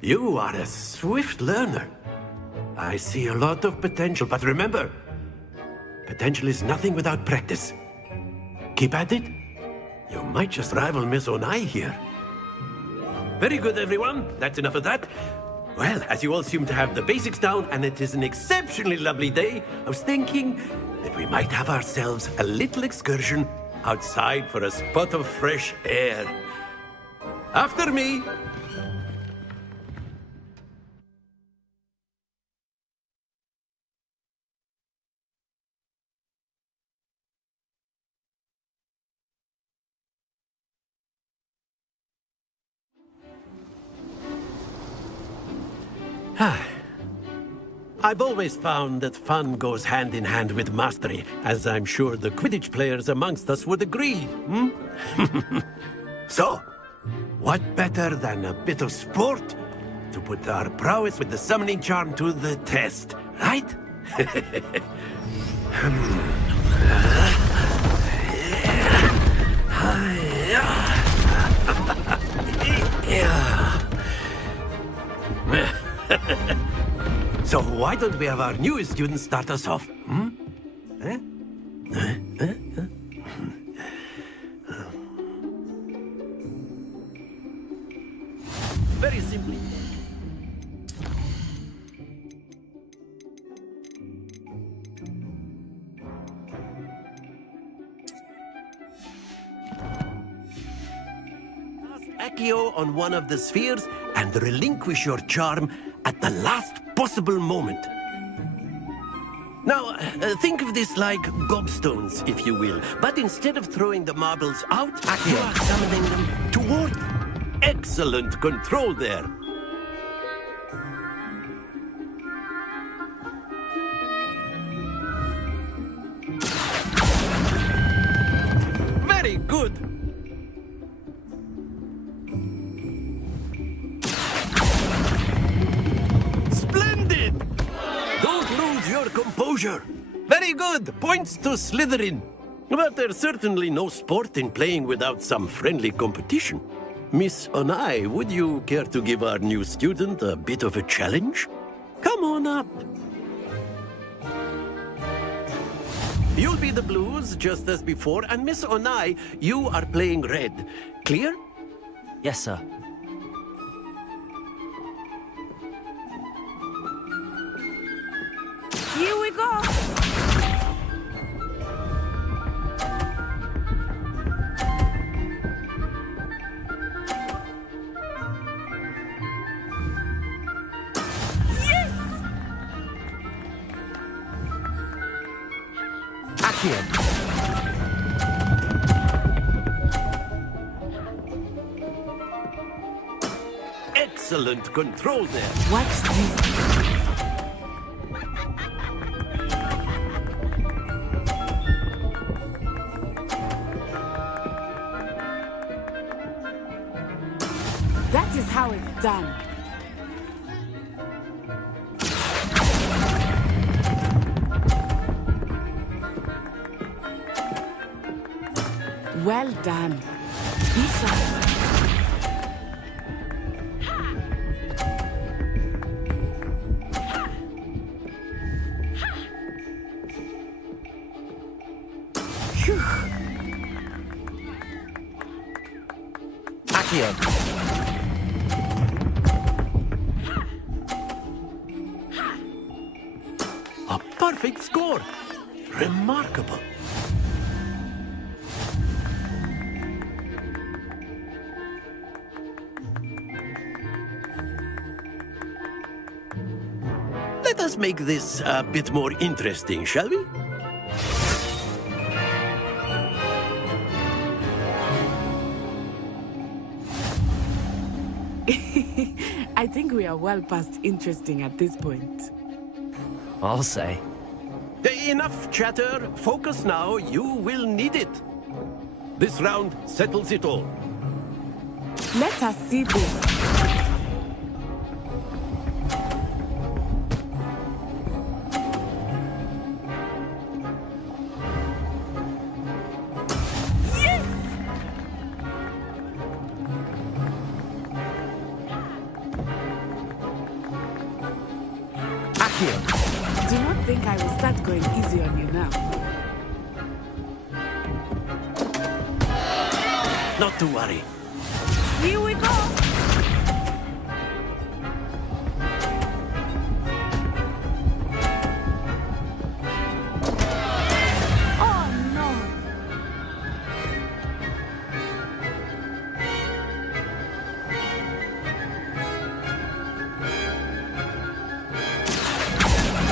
You are a swift learner. I see a lot of potential, but remember, potential is nothing without practice. Keep at it. You might just rival Miss Onai here. Very good, everyone. That's enough of that. Well, as you all seem to have the basics down, and it is an exceptionally lovely day, I was thinking that we might have ourselves a little excursion outside for a spot of fresh air. After me. I've always found that fun goes hand in hand with mastery, as I'm sure the Quidditch players amongst us would agree. So, what better than a bit of sport to put our prowess with the summoning charm to the test, right? So why don't we have our newest student start us off? Very simply. Cast Accio on one of the spheres and relinquish your charm at the last possible moment. Now, think of this like gobstones, if you will. But instead of throwing the marbles out, you are summoning them toward. Excellent control there. Very good. Splendid! Don't lose your composure. Very good. Points to Slytherin. But there's certainly no sport in playing without some friendly competition. Miss Onai, would you care to give our new student a bit of a challenge? Come on up. You'll be the blues, just as before, and Miss Onai, you are playing red. Clear? Yes, sir. Here we go. Accio. Excellent control there. Watch this. That is how it's done. Well done. Be sharp. Accio. A perfect score. Remarkable. Let us make this a bit more interesting, shall we? I think we are well past interesting at this point. I'll say. Enough chatter. Focus now. You will need it. This round settles it all. Let us see this. Do not think I will start going easy on you now. Not to worry. Here we go! Oh no!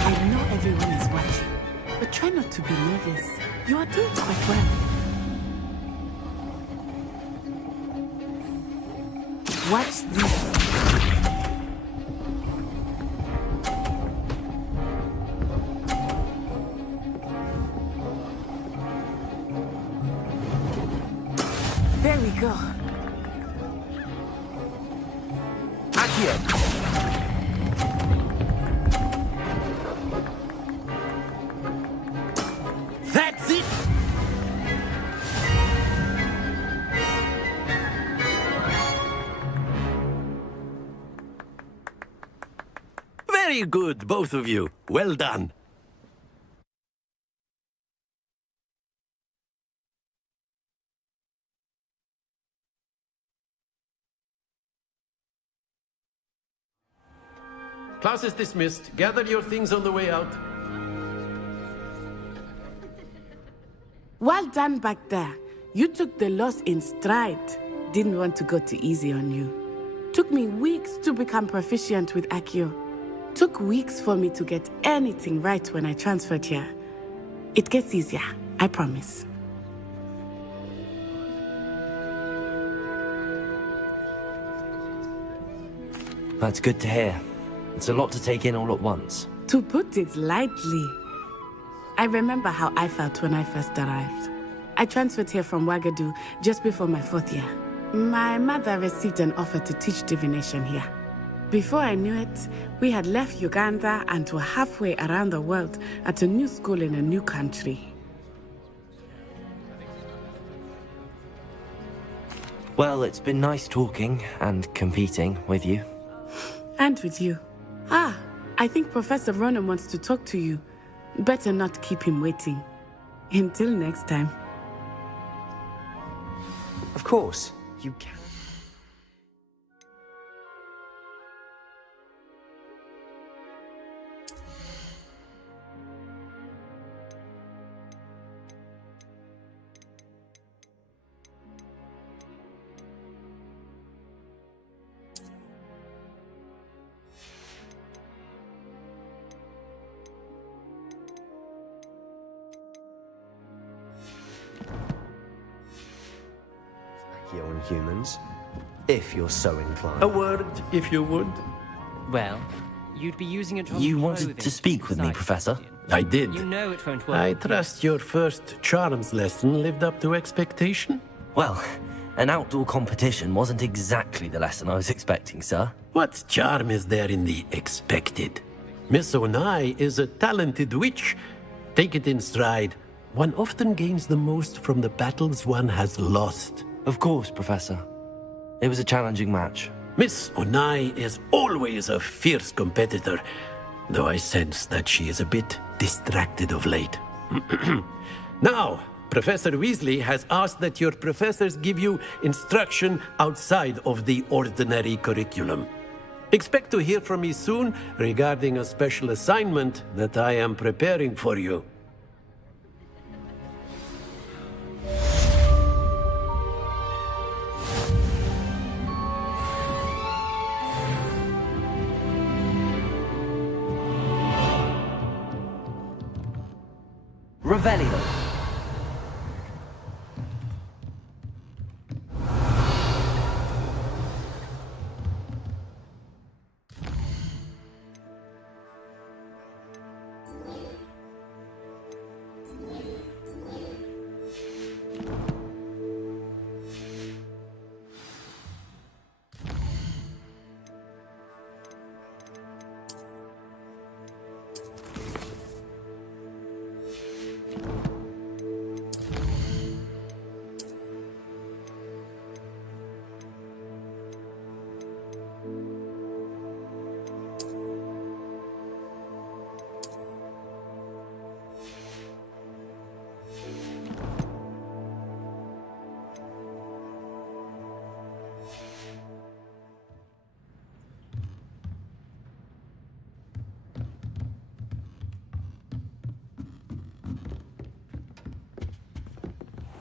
I know everyone is watching, but try not to be nervous. You are doing quite well. Watch this. There we go. Accio. That's it! Very good, both of you. Well done. Class is dismissed. Gather your things on the way out. Well done back there. You took the loss in stride. Didn't want to go too easy on you. Took me weeks to become proficient with Accio. Took weeks for me to get anything right when I transferred here. It gets easier, I promise. That's good to hear. It's a lot to take in all at once. To put it lightly, I remember how I felt when I first arrived. I transferred here from Wagadu just before my 4th year. My mother received an offer to teach divination here. Before I knew it, we had left Uganda and were halfway around the world at a new school in a new country. Well, it's been nice talking and competing with you. And with you. Ah, I think Professor Ronan wants to talk to you. Better not keep him waiting. Until next time. Of course, you can. trickier on humans, if you're so inclined. A word, if you would. Well, you'd be using it on You clothing wanted to speak with me, besides Professor? I did. You know it won't work. I trust your first charms lesson lived up to expectation? Well, an outdoor competition wasn't exactly the lesson I was expecting, sir. What charm is there in the expected? Miss Unai is a talented witch. Take it in stride. One often gains the most from the battles one has lost. Of course, Professor. It was a challenging match. Miss Unai is always a fierce competitor, though I sense that she is a bit distracted of late. Now, Professor Weasley has asked that your professors give you instruction outside of the ordinary curriculum. Expect to hear from me soon regarding a special assignment that I am preparing for you. Revelio.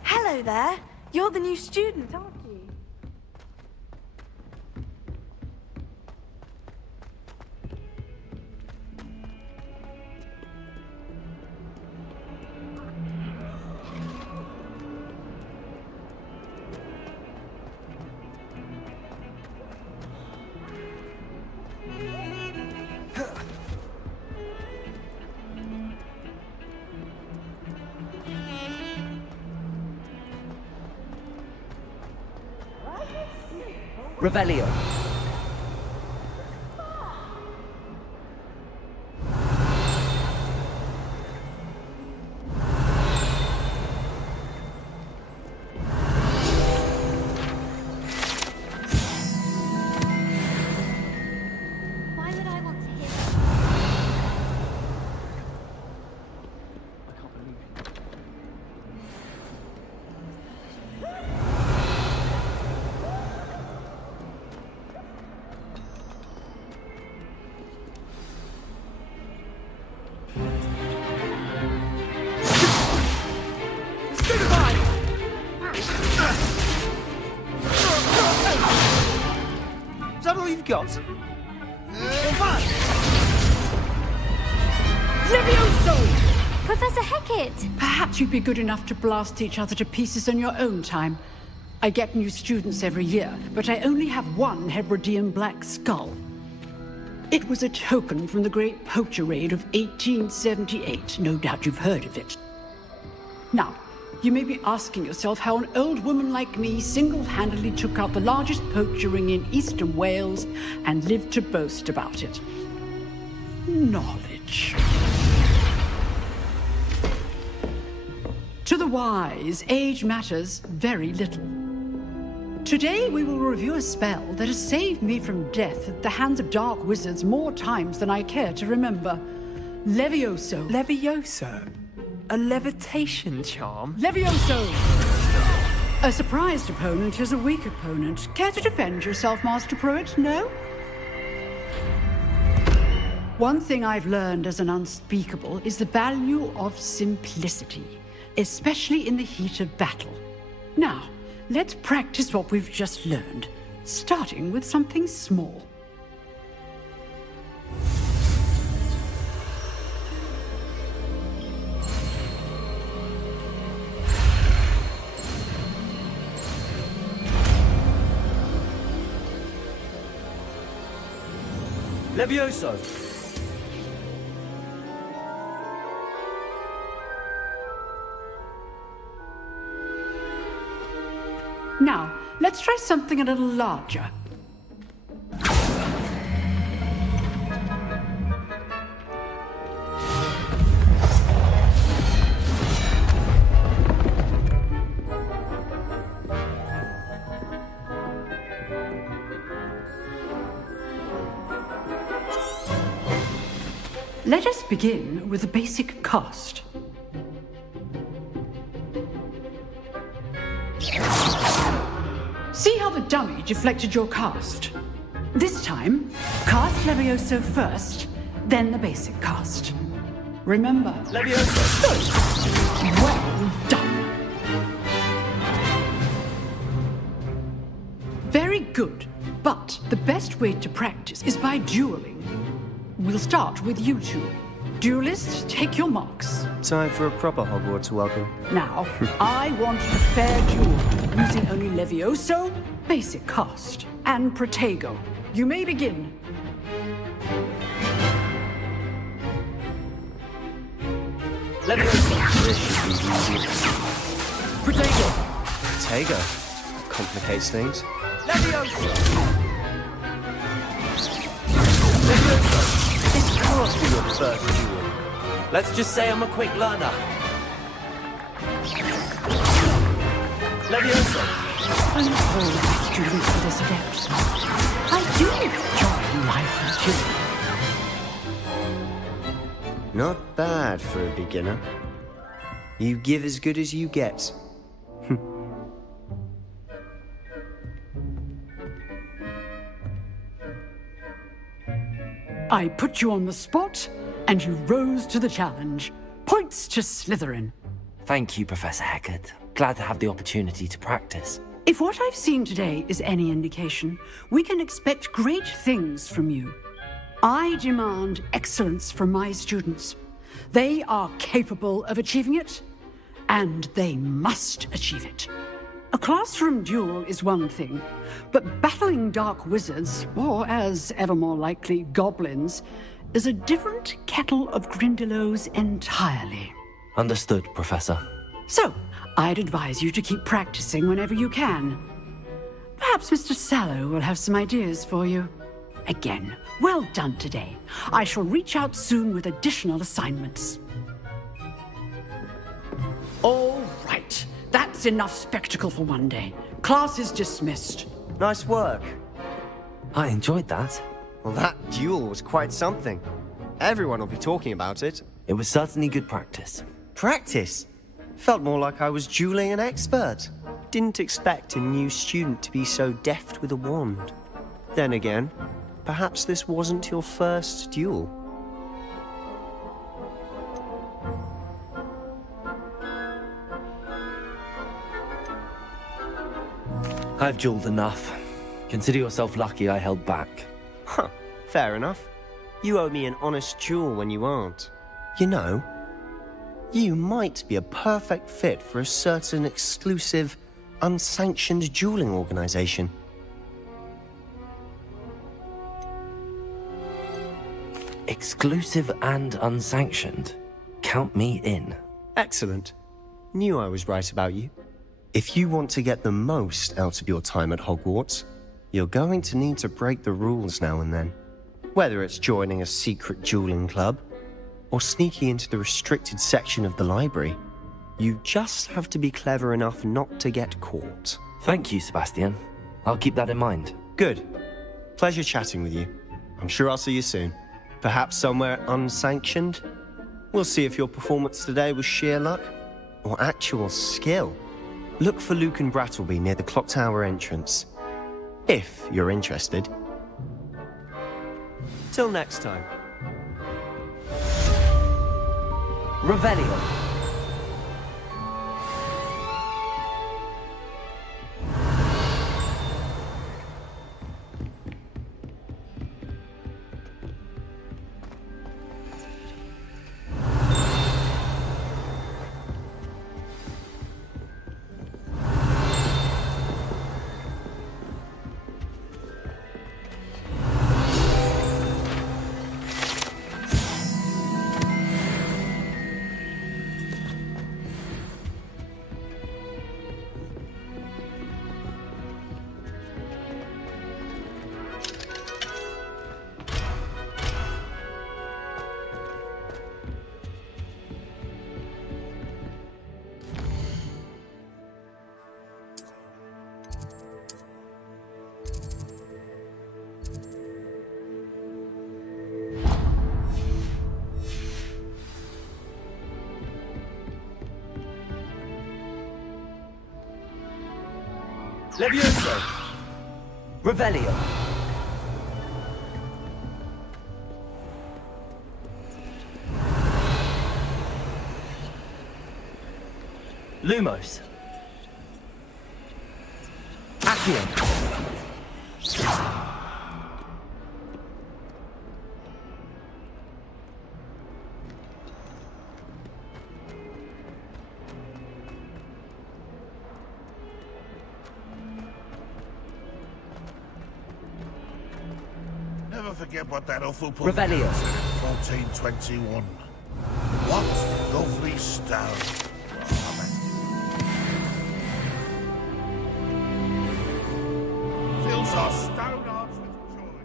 Hello there. You're the new student, aren't you? Revelio. Why would I want to hear Is that all you've got? Professor Hecat! Perhaps you'd be good enough to blast each other to pieces in your own time. I get new students every year, but I only have one Hebridean black skull. It was a token from the Great Poacher Raid of 1878. No doubt you've heard of it. Now, you may be asking yourself how an old woman like me single-handedly took out the largest poacher ring in eastern Wales and lived to boast about it. Knowledge. To the wise, age matters very little. Today we will review a spell that has saved me from death at the hands of dark wizards more times than I care to remember. Levioso. Levioso? A levitation charm? Levioso! A surprised opponent is a weak opponent. Care to defend yourself, Master Pruitt? No? One thing I've learned as an unspeakable is the value of simplicity, especially in the heat of battle. Now, let's practice what we've just learned, starting with something small. Levioso! Now, let's try something a little larger. Let us begin with the basic cast. See how the dummy deflected your cast? This time, cast Levioso first, then the basic cast. Remember, Levioso! Good. Well done. Very good, but the best way to practice is by dueling. We'll start with you two. Duelists, take your marks. Time for a proper Hogwarts welcome. Now, I want a fair duel, using only Levioso, basic cast, and Protego. You may begin. Levioso! This should be easy. Protego! Protego? That complicates things. Levioso! This can't be your first duel. Let's just say I'm a quick learner. Levioso! I'm always dueling for this adept. I do enjoy life and dueling. Not bad for a beginner. You give as good as you get. I put you on the spot, and you rose to the challenge. Points to Slytherin. Thank you, Professor Hecat. Glad to have the opportunity to practice. If what I've seen today is any indication, we can expect great things from you. I demand excellence from my students. They are capable of achieving it, and they must achieve it. A classroom duel is one thing, but battling dark wizards, or as ever more likely, goblins, is a different kettle of Grindylows entirely. Understood, Professor. So, I'd advise you to keep practicing whenever you can. Perhaps Mr. Sallow will have some ideas for you. Again, well done today. I shall reach out soon with additional assignments. All right. That's enough spectacle for one day. Class is dismissed. Nice work. I enjoyed that. Well, that duel was quite something. Everyone will be talking about it. It was certainly good practice. Practice? Felt more like I was dueling an expert. Didn't expect a new student to be so deft with a wand. Then again, perhaps this wasn't your first duel. I've dueled enough. Consider yourself lucky I held back. Huh, fair enough. You owe me an honest duel when you aren't. You know, you might be a perfect fit for a certain exclusive, unsanctioned dueling organization. Exclusive and unsanctioned. Count me in. Excellent. Knew I was right about you. If you want to get the most out of your time at Hogwarts, you're going to need to break the rules now and then. Whether it's joining a secret dueling club, or sneaking into the restricted section of the library, you just have to be clever enough not to get caught. Thank you, Sebastian. I'll keep that in mind. Good. Pleasure chatting with you. I'm sure I'll see you soon. Perhaps somewhere unsanctioned? We'll see if your performance today was sheer luck, or actual skill. Look for Luke and Brattleby near the Clock Tower entrance. If you're interested. Till next time. Revelio. Levioso! Revelio! Lumos! Accio! Never forget what that awful Revelio. said in 1421. What lovely stone. Fills our stone hearts with joy.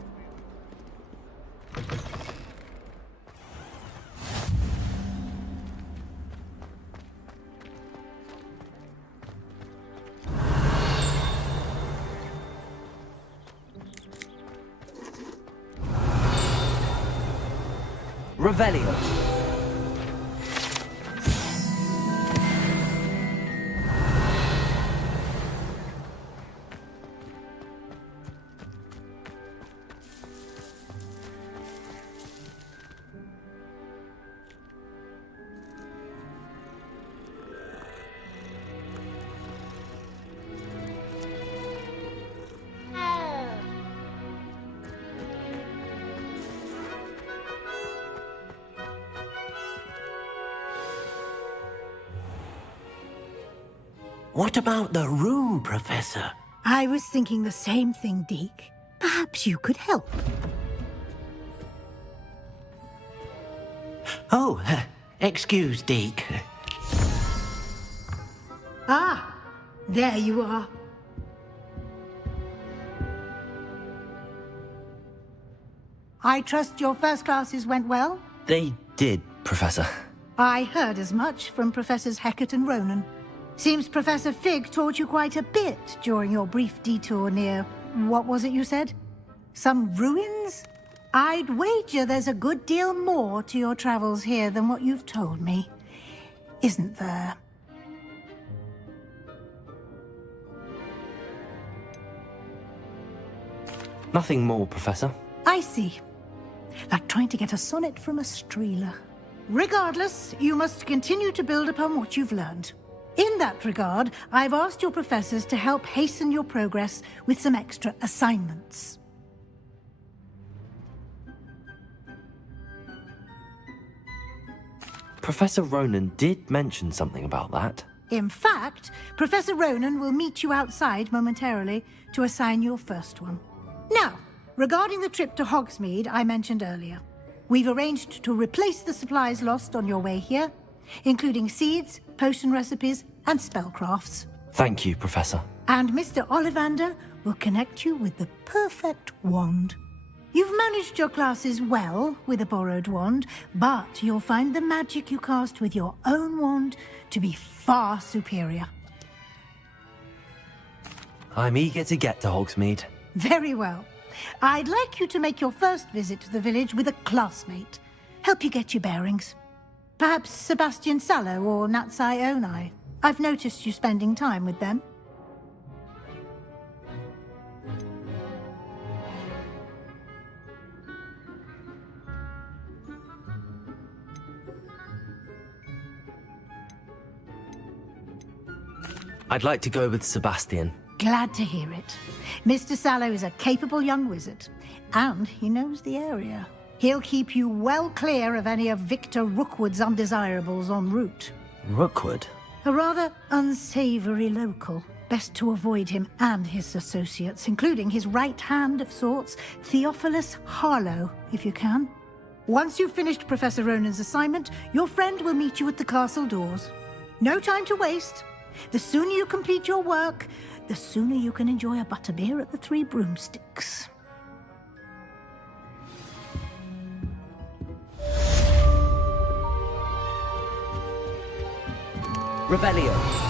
Revelio! What about the room, Professor? I was thinking the same thing, Deke. Perhaps you could help. Oh, excuse, Deke. Ah, there you are. I trust your first classes went well? They did, Professor. I heard as much from Professors Hecat and Ronan. Seems Professor Fig taught you quite a bit during your brief detour near... what was it you said? Some ruins? I'd wager there's a good deal more to your travels here than what you've told me. Isn't there? Nothing more, Professor. I see. Like trying to get a sonnet from a streeler. Regardless, you must continue to build upon what you've learned. In that regard, I've asked your professors to help hasten your progress with some extra assignments. Professor Ronan did mention something about that. In fact, Professor Ronan will meet you outside momentarily to assign your first one. Now, regarding the trip to Hogsmeade I mentioned earlier, we've arranged to replace the supplies lost on your way here, including seeds, potion recipes, and spellcrafts. Thank you, Professor. And Mr. Ollivander will connect you with the perfect wand. You've managed your classes well with a borrowed wand, but you'll find the magic you cast with your own wand to be far superior. I'm eager to get to Hogsmeade. Very well. I'd like you to make your first visit to the village with a classmate. Help you get your bearings. Perhaps Sebastian Sallow or Natsai Onai. I've noticed you spending time with them. I'd like to go with Sebastian. Glad to hear it. Mr. Sallow is a capable young wizard, and he knows the area. He'll keep you well clear of any of Victor Rookwood's undesirables en route. Rookwood? A rather unsavory local. Best to avoid him and his associates, including his right hand of sorts, Theophilus Harlow, if you can. Once you've finished Professor Ronan's assignment, your friend will meet you at the castle doors. No time to waste. The sooner you complete your work, the sooner you can enjoy a butterbeer at the Three Broomsticks. Revelio.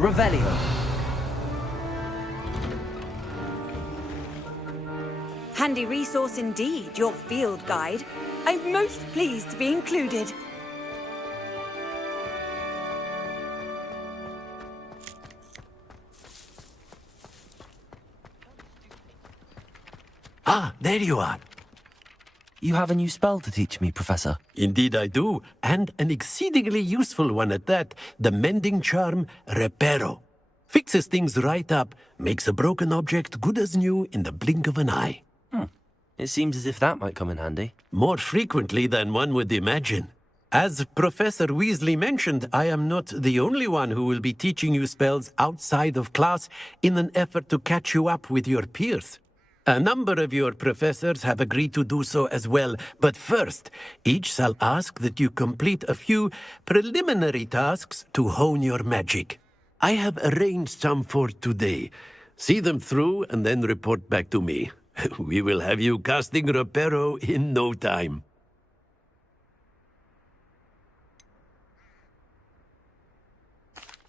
Revelio. Handy resource indeed, your field guide. I'm most pleased to be included. Ah, there you are. You have a new spell to teach me, Professor. Indeed I do, and an exceedingly useful one at that. The mending charm, Reparo. Fixes things right up, makes a broken object good as new in the blink of an eye. It seems as if that might come in handy. More frequently than one would imagine. As Professor Weasley mentioned, I am not the only one who will be teaching you spells outside of class in an effort to catch you up with your peers. A number of your professors have agreed to do so as well, but first, each shall ask that you complete a few preliminary tasks to hone your magic. I have arranged some for today. See them through and then report back to me. We will have you casting Reparo in no time.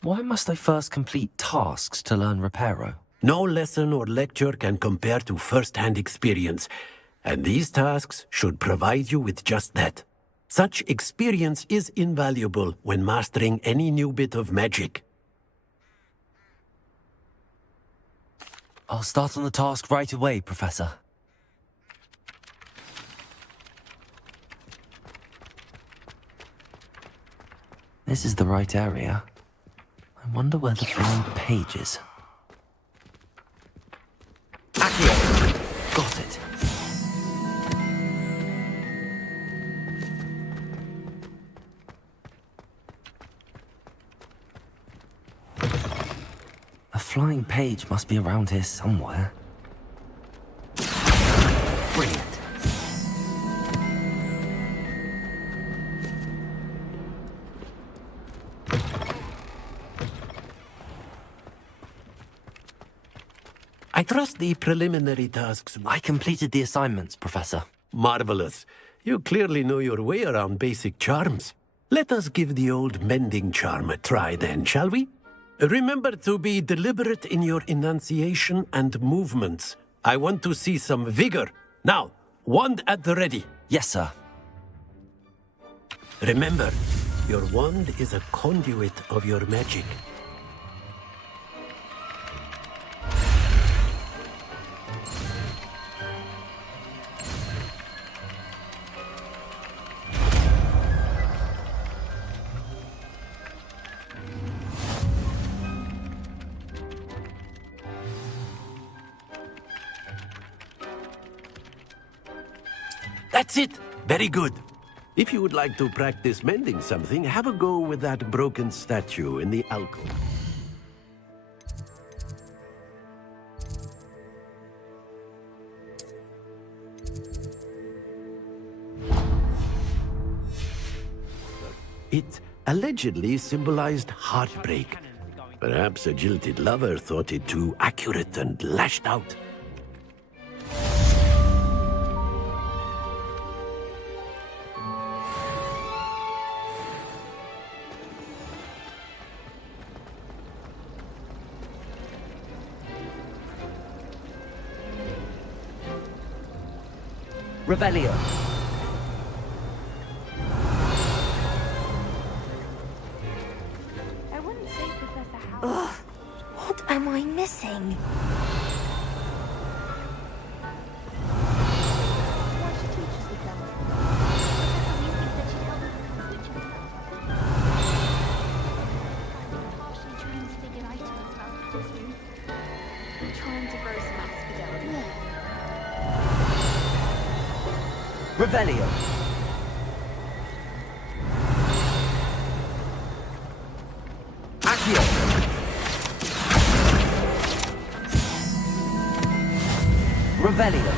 Why must I first complete tasks to learn Reparo? No lesson or lecture can compare to first-hand experience, and these tasks should provide you with just that. Such experience is invaluable when mastering any new bit of magic. I'll start on the task right away, Professor. This is the right area. I wonder where the flying page is. Accio! Got it. A flying page must be around here somewhere. Brilliant. I trust the preliminary tasks. I completed the assignments, Professor. Marvelous. You clearly know your way around basic charms. Let us give the old mending charm a try then, shall we? Remember to be deliberate in your enunciation and movements. I want to see some vigor. Now, wand at the ready. Yes, sir. Remember, your wand is a conduit of your magic. That's it! Very good. If you would like to practice mending something, have a go with that broken statue in the alcove. It allegedly symbolized heartbreak. Perhaps a jilted lover thought it too accurate and lashed out. Revelio. I wouldn't say Professor Howard. Ugh, what am I missing? Why should teachers with them? Partially transfigured items about this room. I'm trying to grow some mass fidelity. Revelio. Accio. Revelio.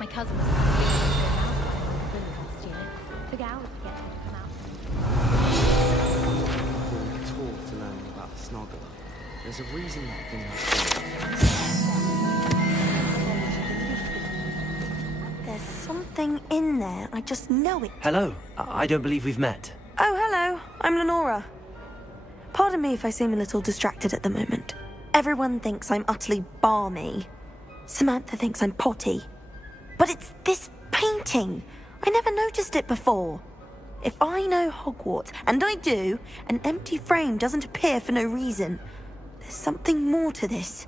My cousin was last year. Big hour to get him to come out. Taught to learn about the Snoggle. There's a reason that thing has There's something in there. I just know it. Hello. I don't believe we've met. Oh, hello. I'm Lenora. Pardon me if I seem a little distracted at the moment. Everyone thinks I'm utterly balmy. Samantha thinks I'm potty. But it's this painting. I never noticed it before. If I know Hogwarts, and I do, an empty frame doesn't appear for no reason. There's something more to this.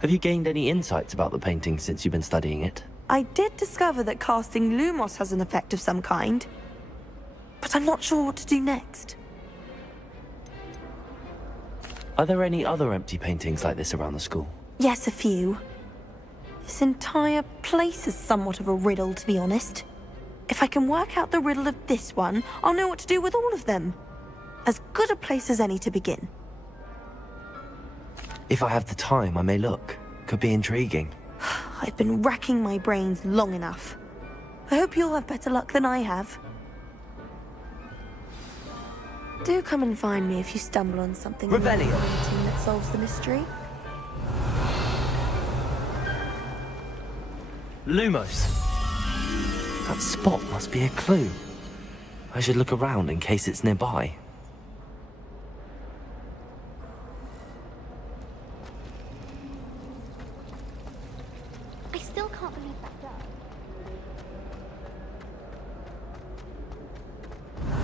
Have you gained any insights about the painting since you've been studying it? I did discover that casting Lumos has an effect of some kind, but I'm not sure what to do next. Are there any other empty paintings like this around the school? Yes, a few. This entire place is somewhat of a riddle, to be honest. If I can work out the riddle of this one, I'll know what to do with all of them. As good a place as any to begin. If I have the time, I may look. Could be intriguing. I've been racking my brains long enough. I hope you'll have better luck than I have. Do come and find me if you stumble on something Revelio. that solves the mystery. Lumos. That spot must be a clue. I should look around in case it's nearby. I still can't believe that does.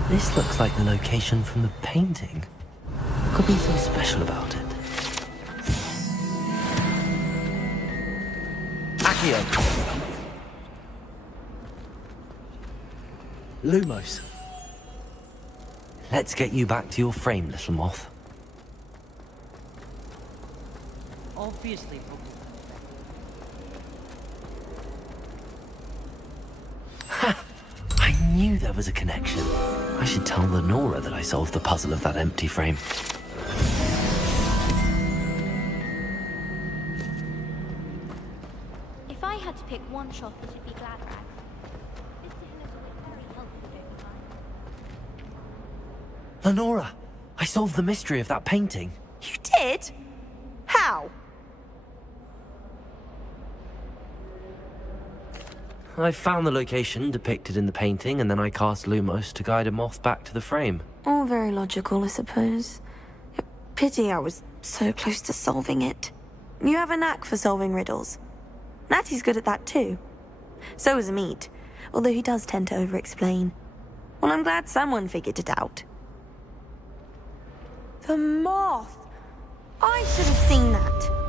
This looks like the location from the painting. What could be so special about it? Accio! Lumos. Let's get you back to your frame, little moth. Obviously, I knew there was a connection. I should tell Lenora that I solved the puzzle of that empty frame. If I had to pick one shop, it'd be Glad Rags. Mr. Hiller's always very helpful, don't you find? Lenora! I solved the mystery of that painting. You did? How? I found the location depicted in the painting, and then I cast Lumos to guide a moth back to the frame. All very logical, I suppose. Pity I was so close to solving it. You have a knack for solving riddles. Natty's good at that too. So is Amit, although he does tend to over-explain. Well, I'm glad someone figured it out. The moth! I should have seen that.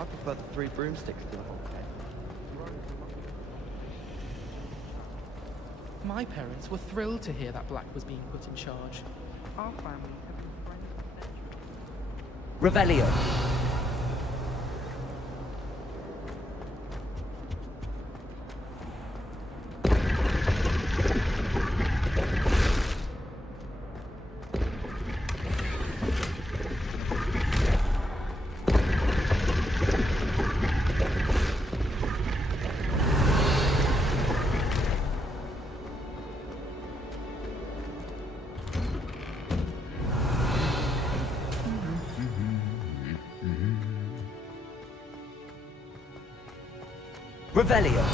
I prefer the 3 broomsticks to the whole thing. My parents were thrilled to hear that Black was being put in charge. Our family have been friends with their Revelio. Revelio.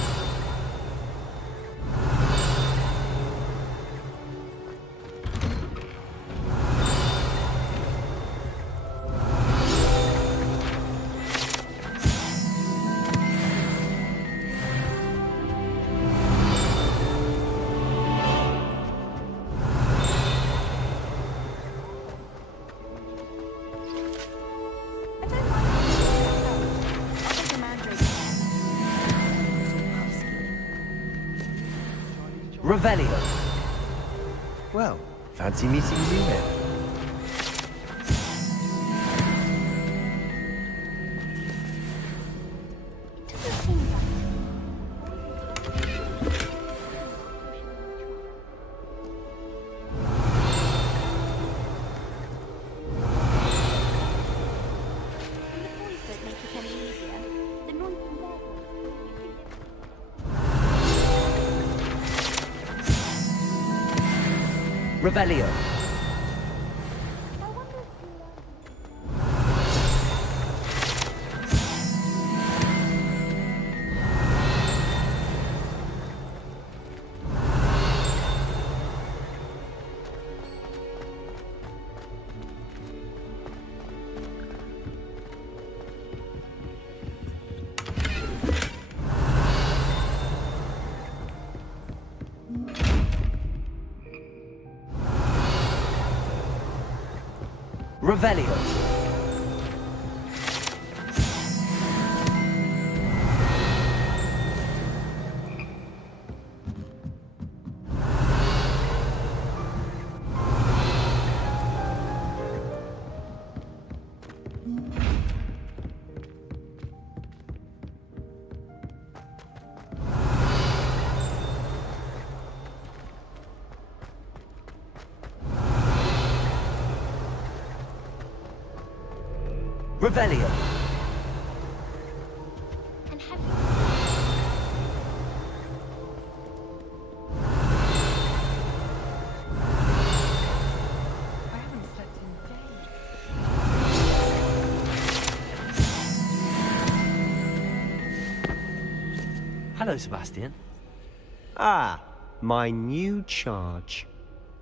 Revelio. Well, fancy meeting you here. Revelio. Revelio. Revelio. Hello, Sebastian. Ah, my new charge.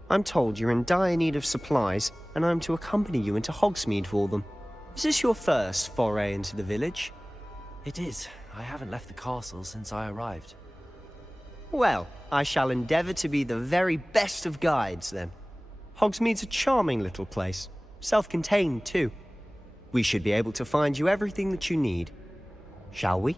I'm told you're in dire need of supplies, and I'm to accompany you into Hogsmeade for them. Is this your first foray into the village? It is. I haven't left the castle since I arrived. Well, I shall endeavour to be the very best of guides, then. Hogsmeade's a charming little place. Self-contained, too. We should be able to find you everything that you need. Shall we?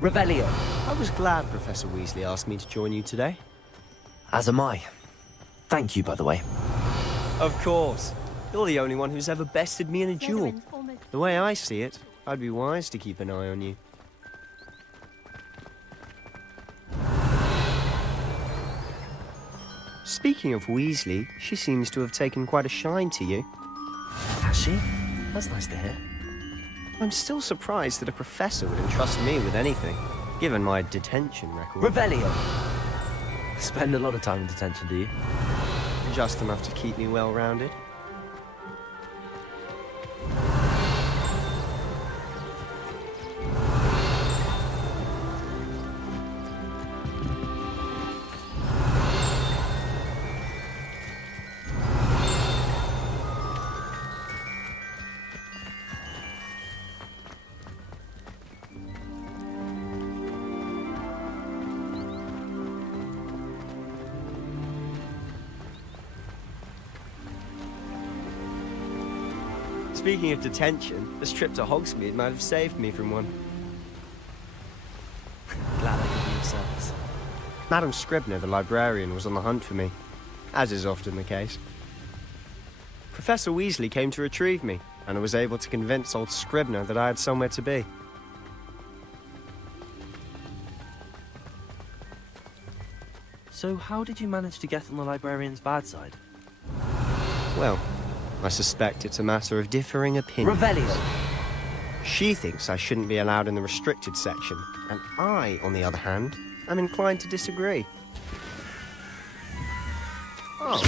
Revelio. I was glad Professor Weasley asked me to join you today. As am I. Thank you, by the way. Of course. You're the only one who's ever bested me in a duel. The way I see it, I'd be wise to keep an eye on you. Speaking of Weasley, she seems to have taken quite a shine to you. Has she? That's nice to hear. I'm still surprised that a professor would entrust me with anything, given my detention record. Revelio. Spend a lot of time in detention, do you? Just enough to keep me well-rounded. Speaking of detention, this trip to Hogsmeade might have saved me from one. Glad I could be of service. Madam Scribner, the librarian, was on the hunt for me, as is often the case. Professor Weasley came to retrieve me, and I was able to convince old Scribner that I had somewhere to be. So how did you manage to get on the librarian's bad side? Well, I suspect it's a matter of differing opinions. Revelio! She thinks I shouldn't be allowed in the restricted section, and I, on the other hand, am inclined to disagree. Oh,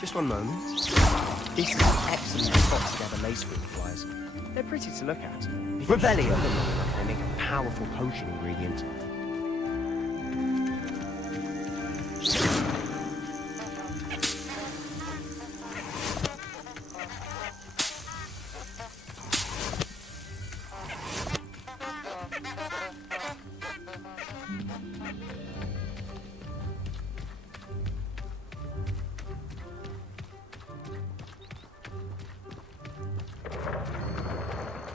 just one moment. This is an excellent put-together lace-free flies. They're pretty to look at. Revelio! They make a powerful potion ingredient.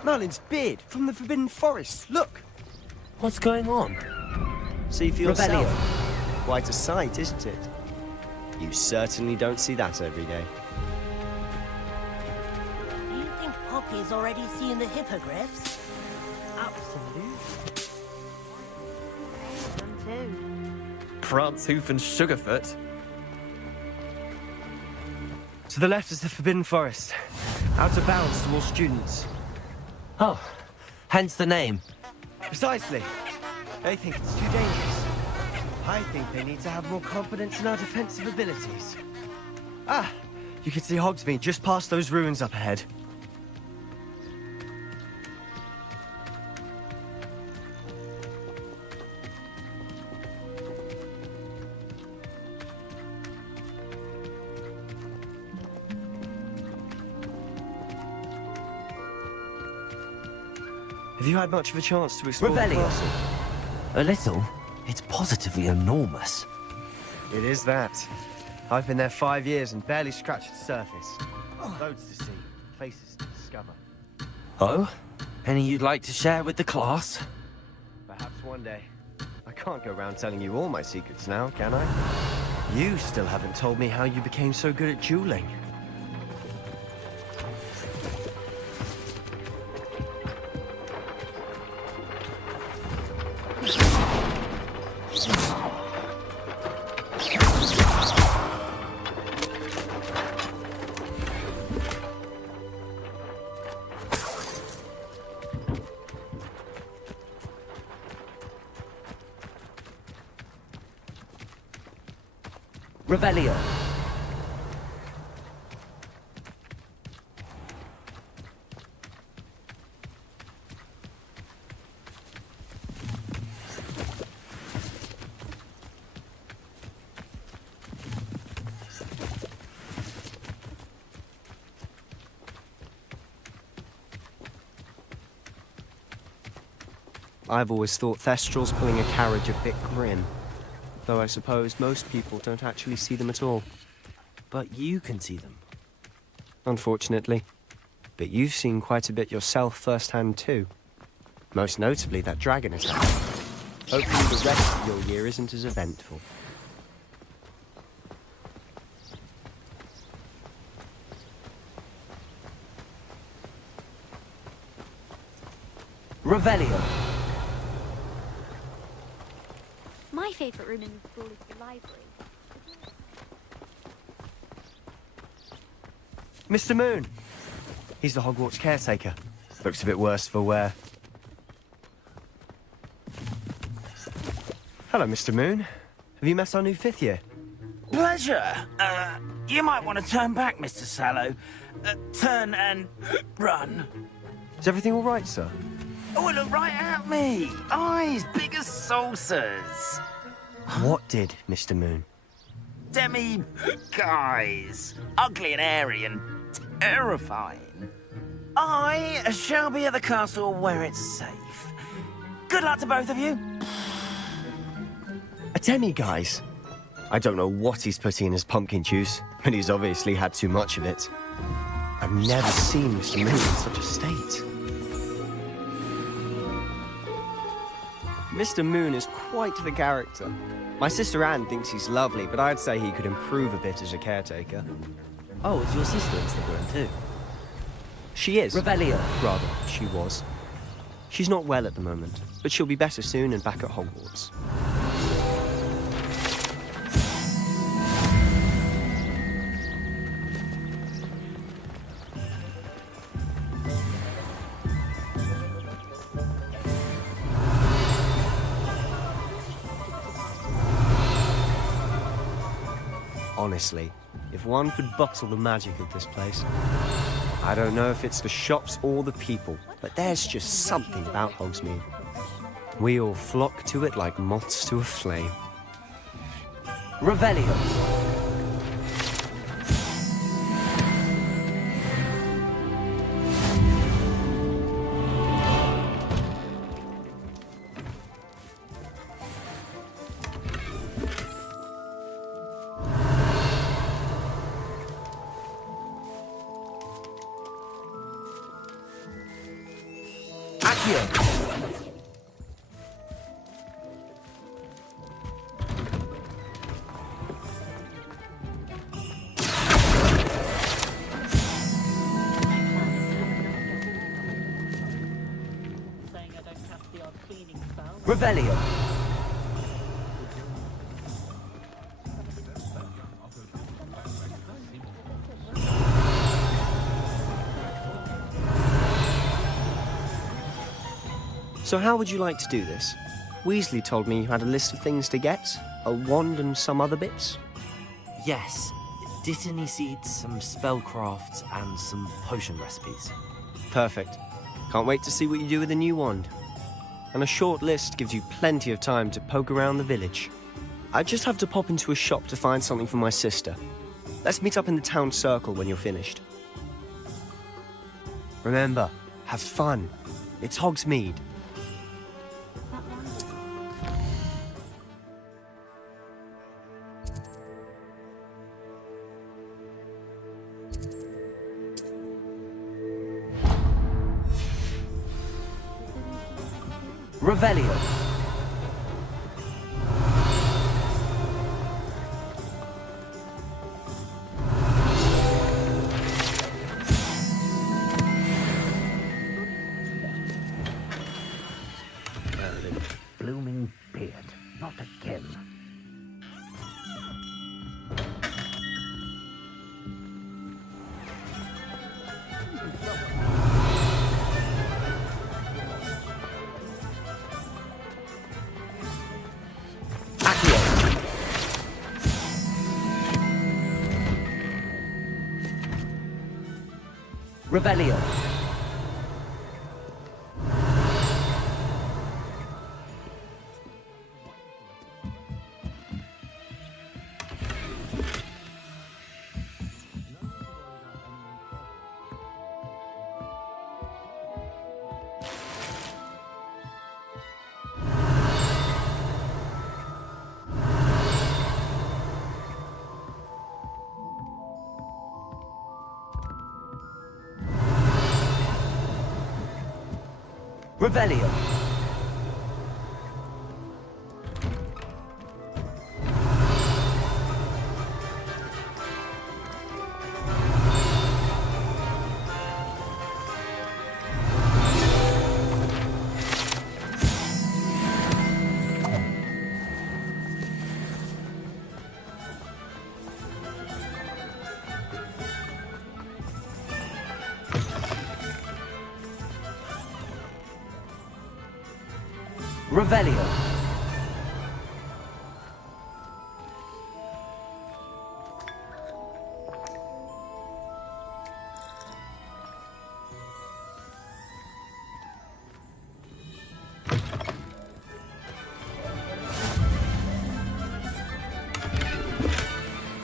Merlin's beard from the Forbidden Forest. Look! What's going on? See for Revelio. yourself. Quite a sight, isn't it? You certainly don't see that every day. Do you think Poppy's already seen the hippogriffs? Absolutely. Them too. Prance, Hoof, and Sugarfoot. To the left is the Forbidden Forest. Out of bounds to all students. Oh, hence the name. Precisely. They think it's too dangerous. I think they need to have more confidence in our defensive abilities. Ah, you can see Hogsmeade just past those ruins up ahead. Have you had much of a chance to explore the Revelio. castle? A little. It's positively enormous. It is that. I've been there 5 years and barely scratched the surface. Loads to see, places to discover. Oh? Any you'd like to share with the class? Perhaps one day. I can't go around telling you all my secrets now, can I? You still haven't told me how you became so good at dueling. Revelio. I've always thought Thestrals pulling a carriage a bit grim. Though I suppose most people don't actually see them at all. But you can see them. Unfortunately. But you've seen quite a bit yourself firsthand too. Most notably that dragon attack. Hopefully the rest of your year isn't as eventful. Revelio. My favourite room in the school is the library. Mr. Moon! He's the Hogwarts caretaker. Looks a bit worse for wear. Hello, Mr. Moon. Have you met our new 5th year? Pleasure. You might want to turn back, Mr. Sallow. Turn and run. Is everything all right, sir? Oh, look right at me. Eyes big as saucers. What did, Mr. Moon? Guys. Ugly and airy and terrifying. I shall be at the castle where it's safe. Good luck to both of you. A demi-guise? I don't know what he's putting in his pumpkin juice, but he's obviously had too much of it. I've never seen Mr. Moon in such a state. Mr. Moon is quite the character. My sister Anne thinks he's lovely, but I'd say he could improve a bit as a caretaker. Oh, is your sister in Slytherin too? She is. Revelio. Rather, she was. She's not well at the moment, but she'll be better soon and back at Hogwarts. Honestly, if one could bottle the magic of this place. I don't know if it's the shops or the people, but there's just something about Hogsmeade. We all flock to it like moths to a flame. Revelio. Revelio. So how would you like to do this? Weasley told me you had a list of things to get, a wand and some other bits. Yes. Dittany seeds, some spellcrafts, and some potion recipes. Perfect. Can't wait to see what you do with the new wand. And a short list gives you plenty of time to poke around the village. I just have to pop into a shop to find something for my sister. Let's meet up in the town circle when you're finished. Remember, have fun. It's Hogsmeade. Revelio. Blooming beard. Not again. Revelio. Revelio. Revelio.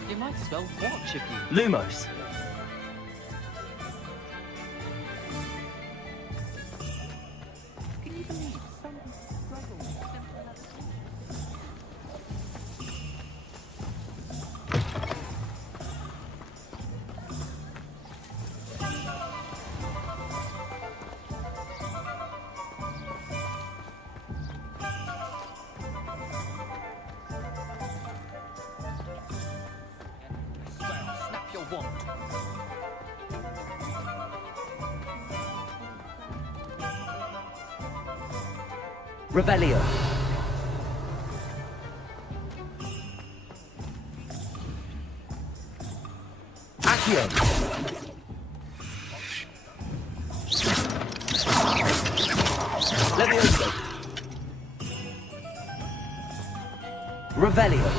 You might as well watch if you... Lumos. Revelio. Accio. Levioso. Revelio.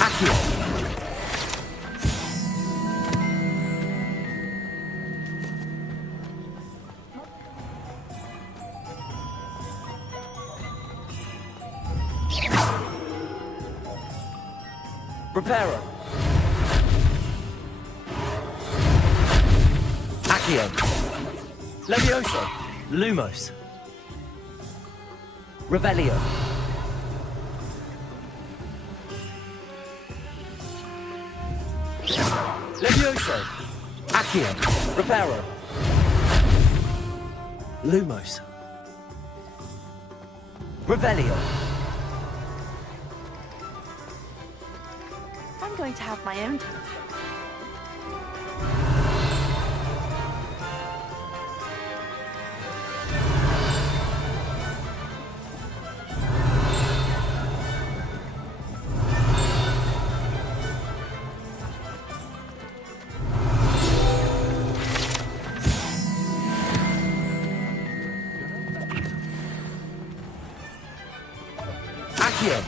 Accio. Preparo. Accio. Levioso. Lumos. Revelio. Levioso. Accio. Preparo. Lumos. Revelio. I'm going to have my own time. Accio.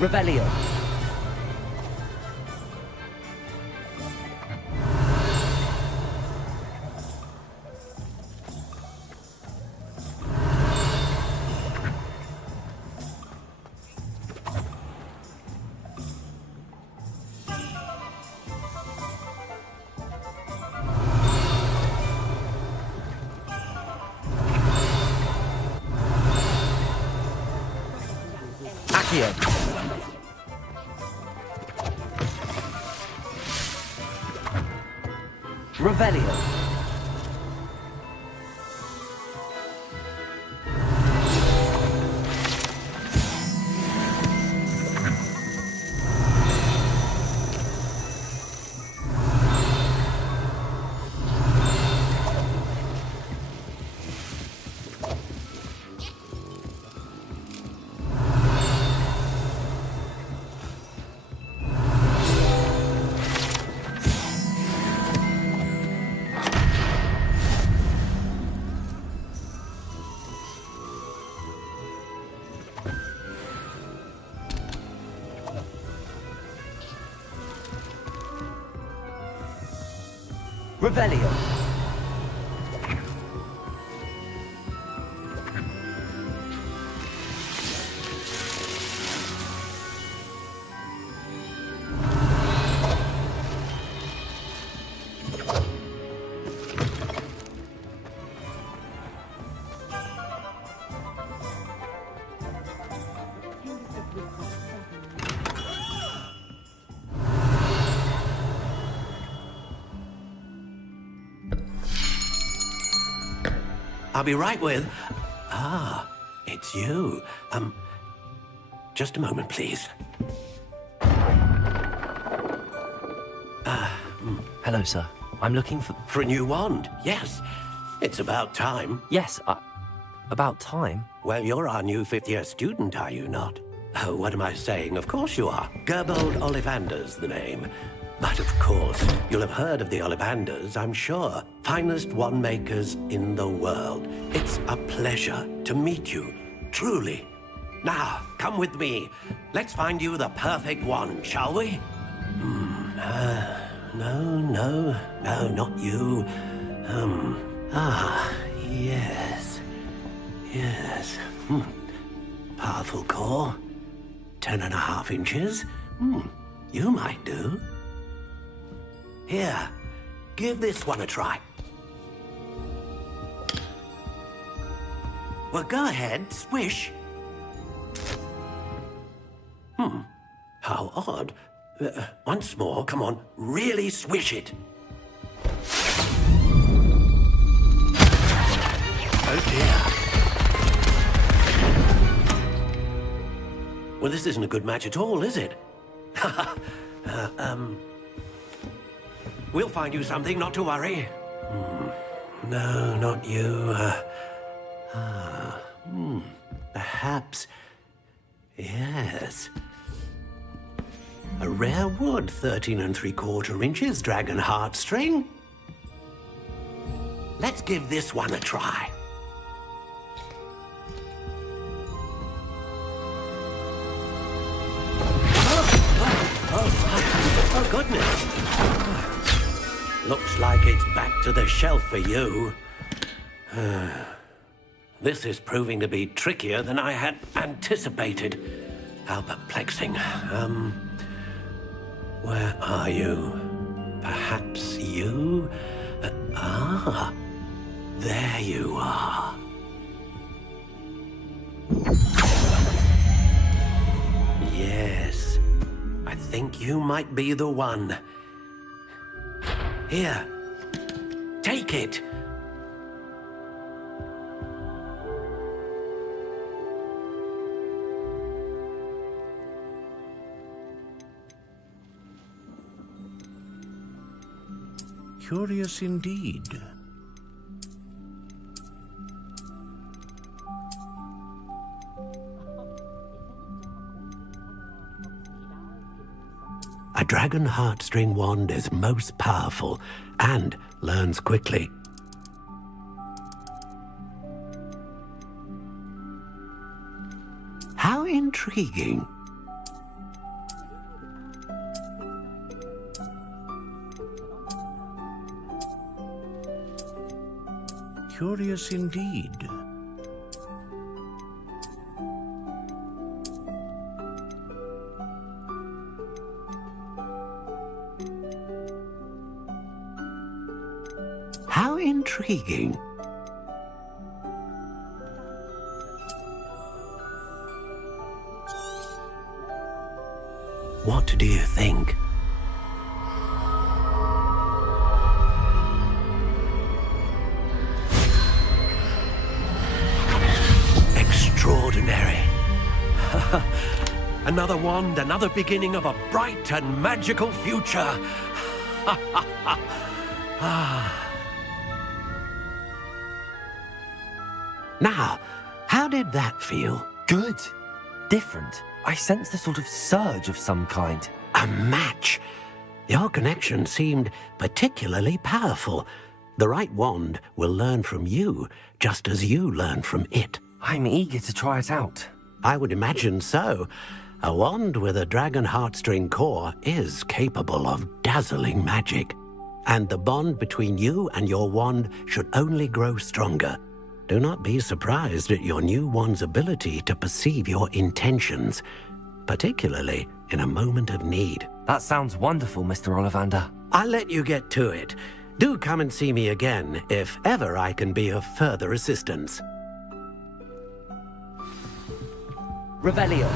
Revelio. Accio. Revelio. Revelio. I'll be right with... Ah, it's you. Just a moment, please. Hello, sir. I'm looking for... For a new wand, yes. It's about time. Yes, about time? Well, you're our new fifth-year student, are you not? Oh, what am I saying? Of course you are. Gerbold Ollivander's the name. But of course, you'll have heard of the Ollivanders, I'm sure. Finest wand makers in the world. It's a pleasure to meet you, truly. Now, come with me. Let's find you the perfect wand, shall we? No, not you. Yes. Powerful core. 10.5 inches. You might do. Here, give this one a try. Well, go ahead, swish. How odd. Once more, come on, really swish it. Oh dear. Well, this isn't a good match at all, is it? We'll find you something, not to worry. No, not you. Perhaps... yes. A rare wood, 13 3/4 inches, dragon heartstring. Let's give this one a try. Oh, goodness. Looks like it's back to the shelf for you. This is proving to be trickier than I had anticipated. How perplexing. Where are you? Perhaps you? There you are. Yes, I think you might be the one. Here, take it. Curious indeed. A dragon heartstring wand is most powerful and learns quickly. How intriguing. Curious indeed. How intriguing. What do you think? Extraordinary. Another wand, another beginning of a bright and magical future. Now, how did that feel? Good. Different. I sensed a sort of surge of some kind. A match. Your connection seemed particularly powerful. The right wand will learn from you, just as you learn from it. I'm eager to try it out. I would imagine so. A wand with a dragon heartstring core is capable of dazzling magic. And the bond between you and your wand should only grow stronger. Do not be surprised at your new wand's ability to perceive your intentions, particularly in a moment of need. That sounds wonderful, Mr. Ollivander. I'll let you get to it. Do come and see me again if ever I can be of further assistance. Revelio.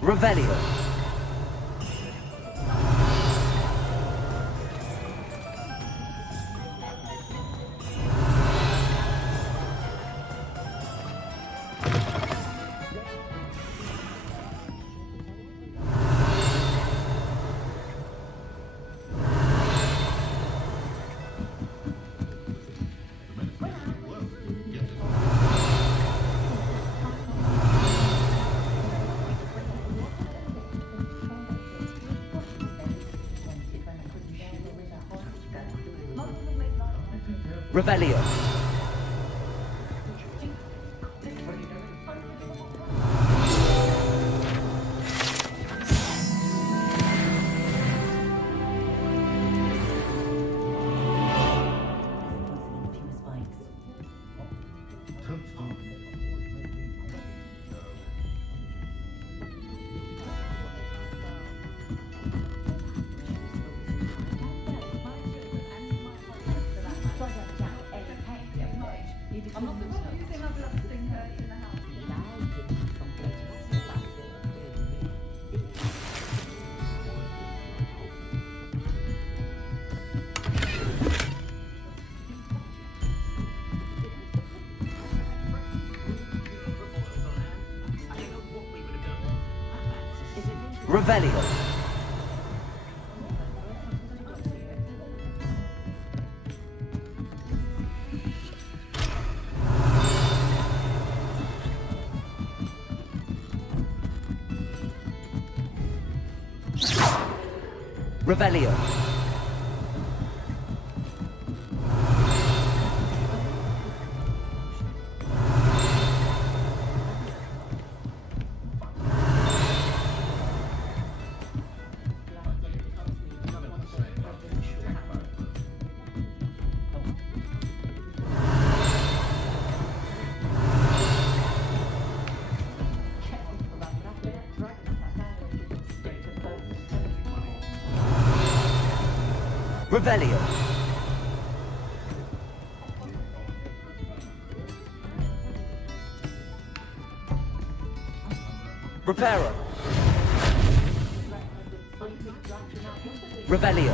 Revelio. Revelio. Revelio. Revelio. Revelio. Reparo. Revelio.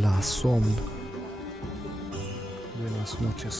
La somn. Buenas noches.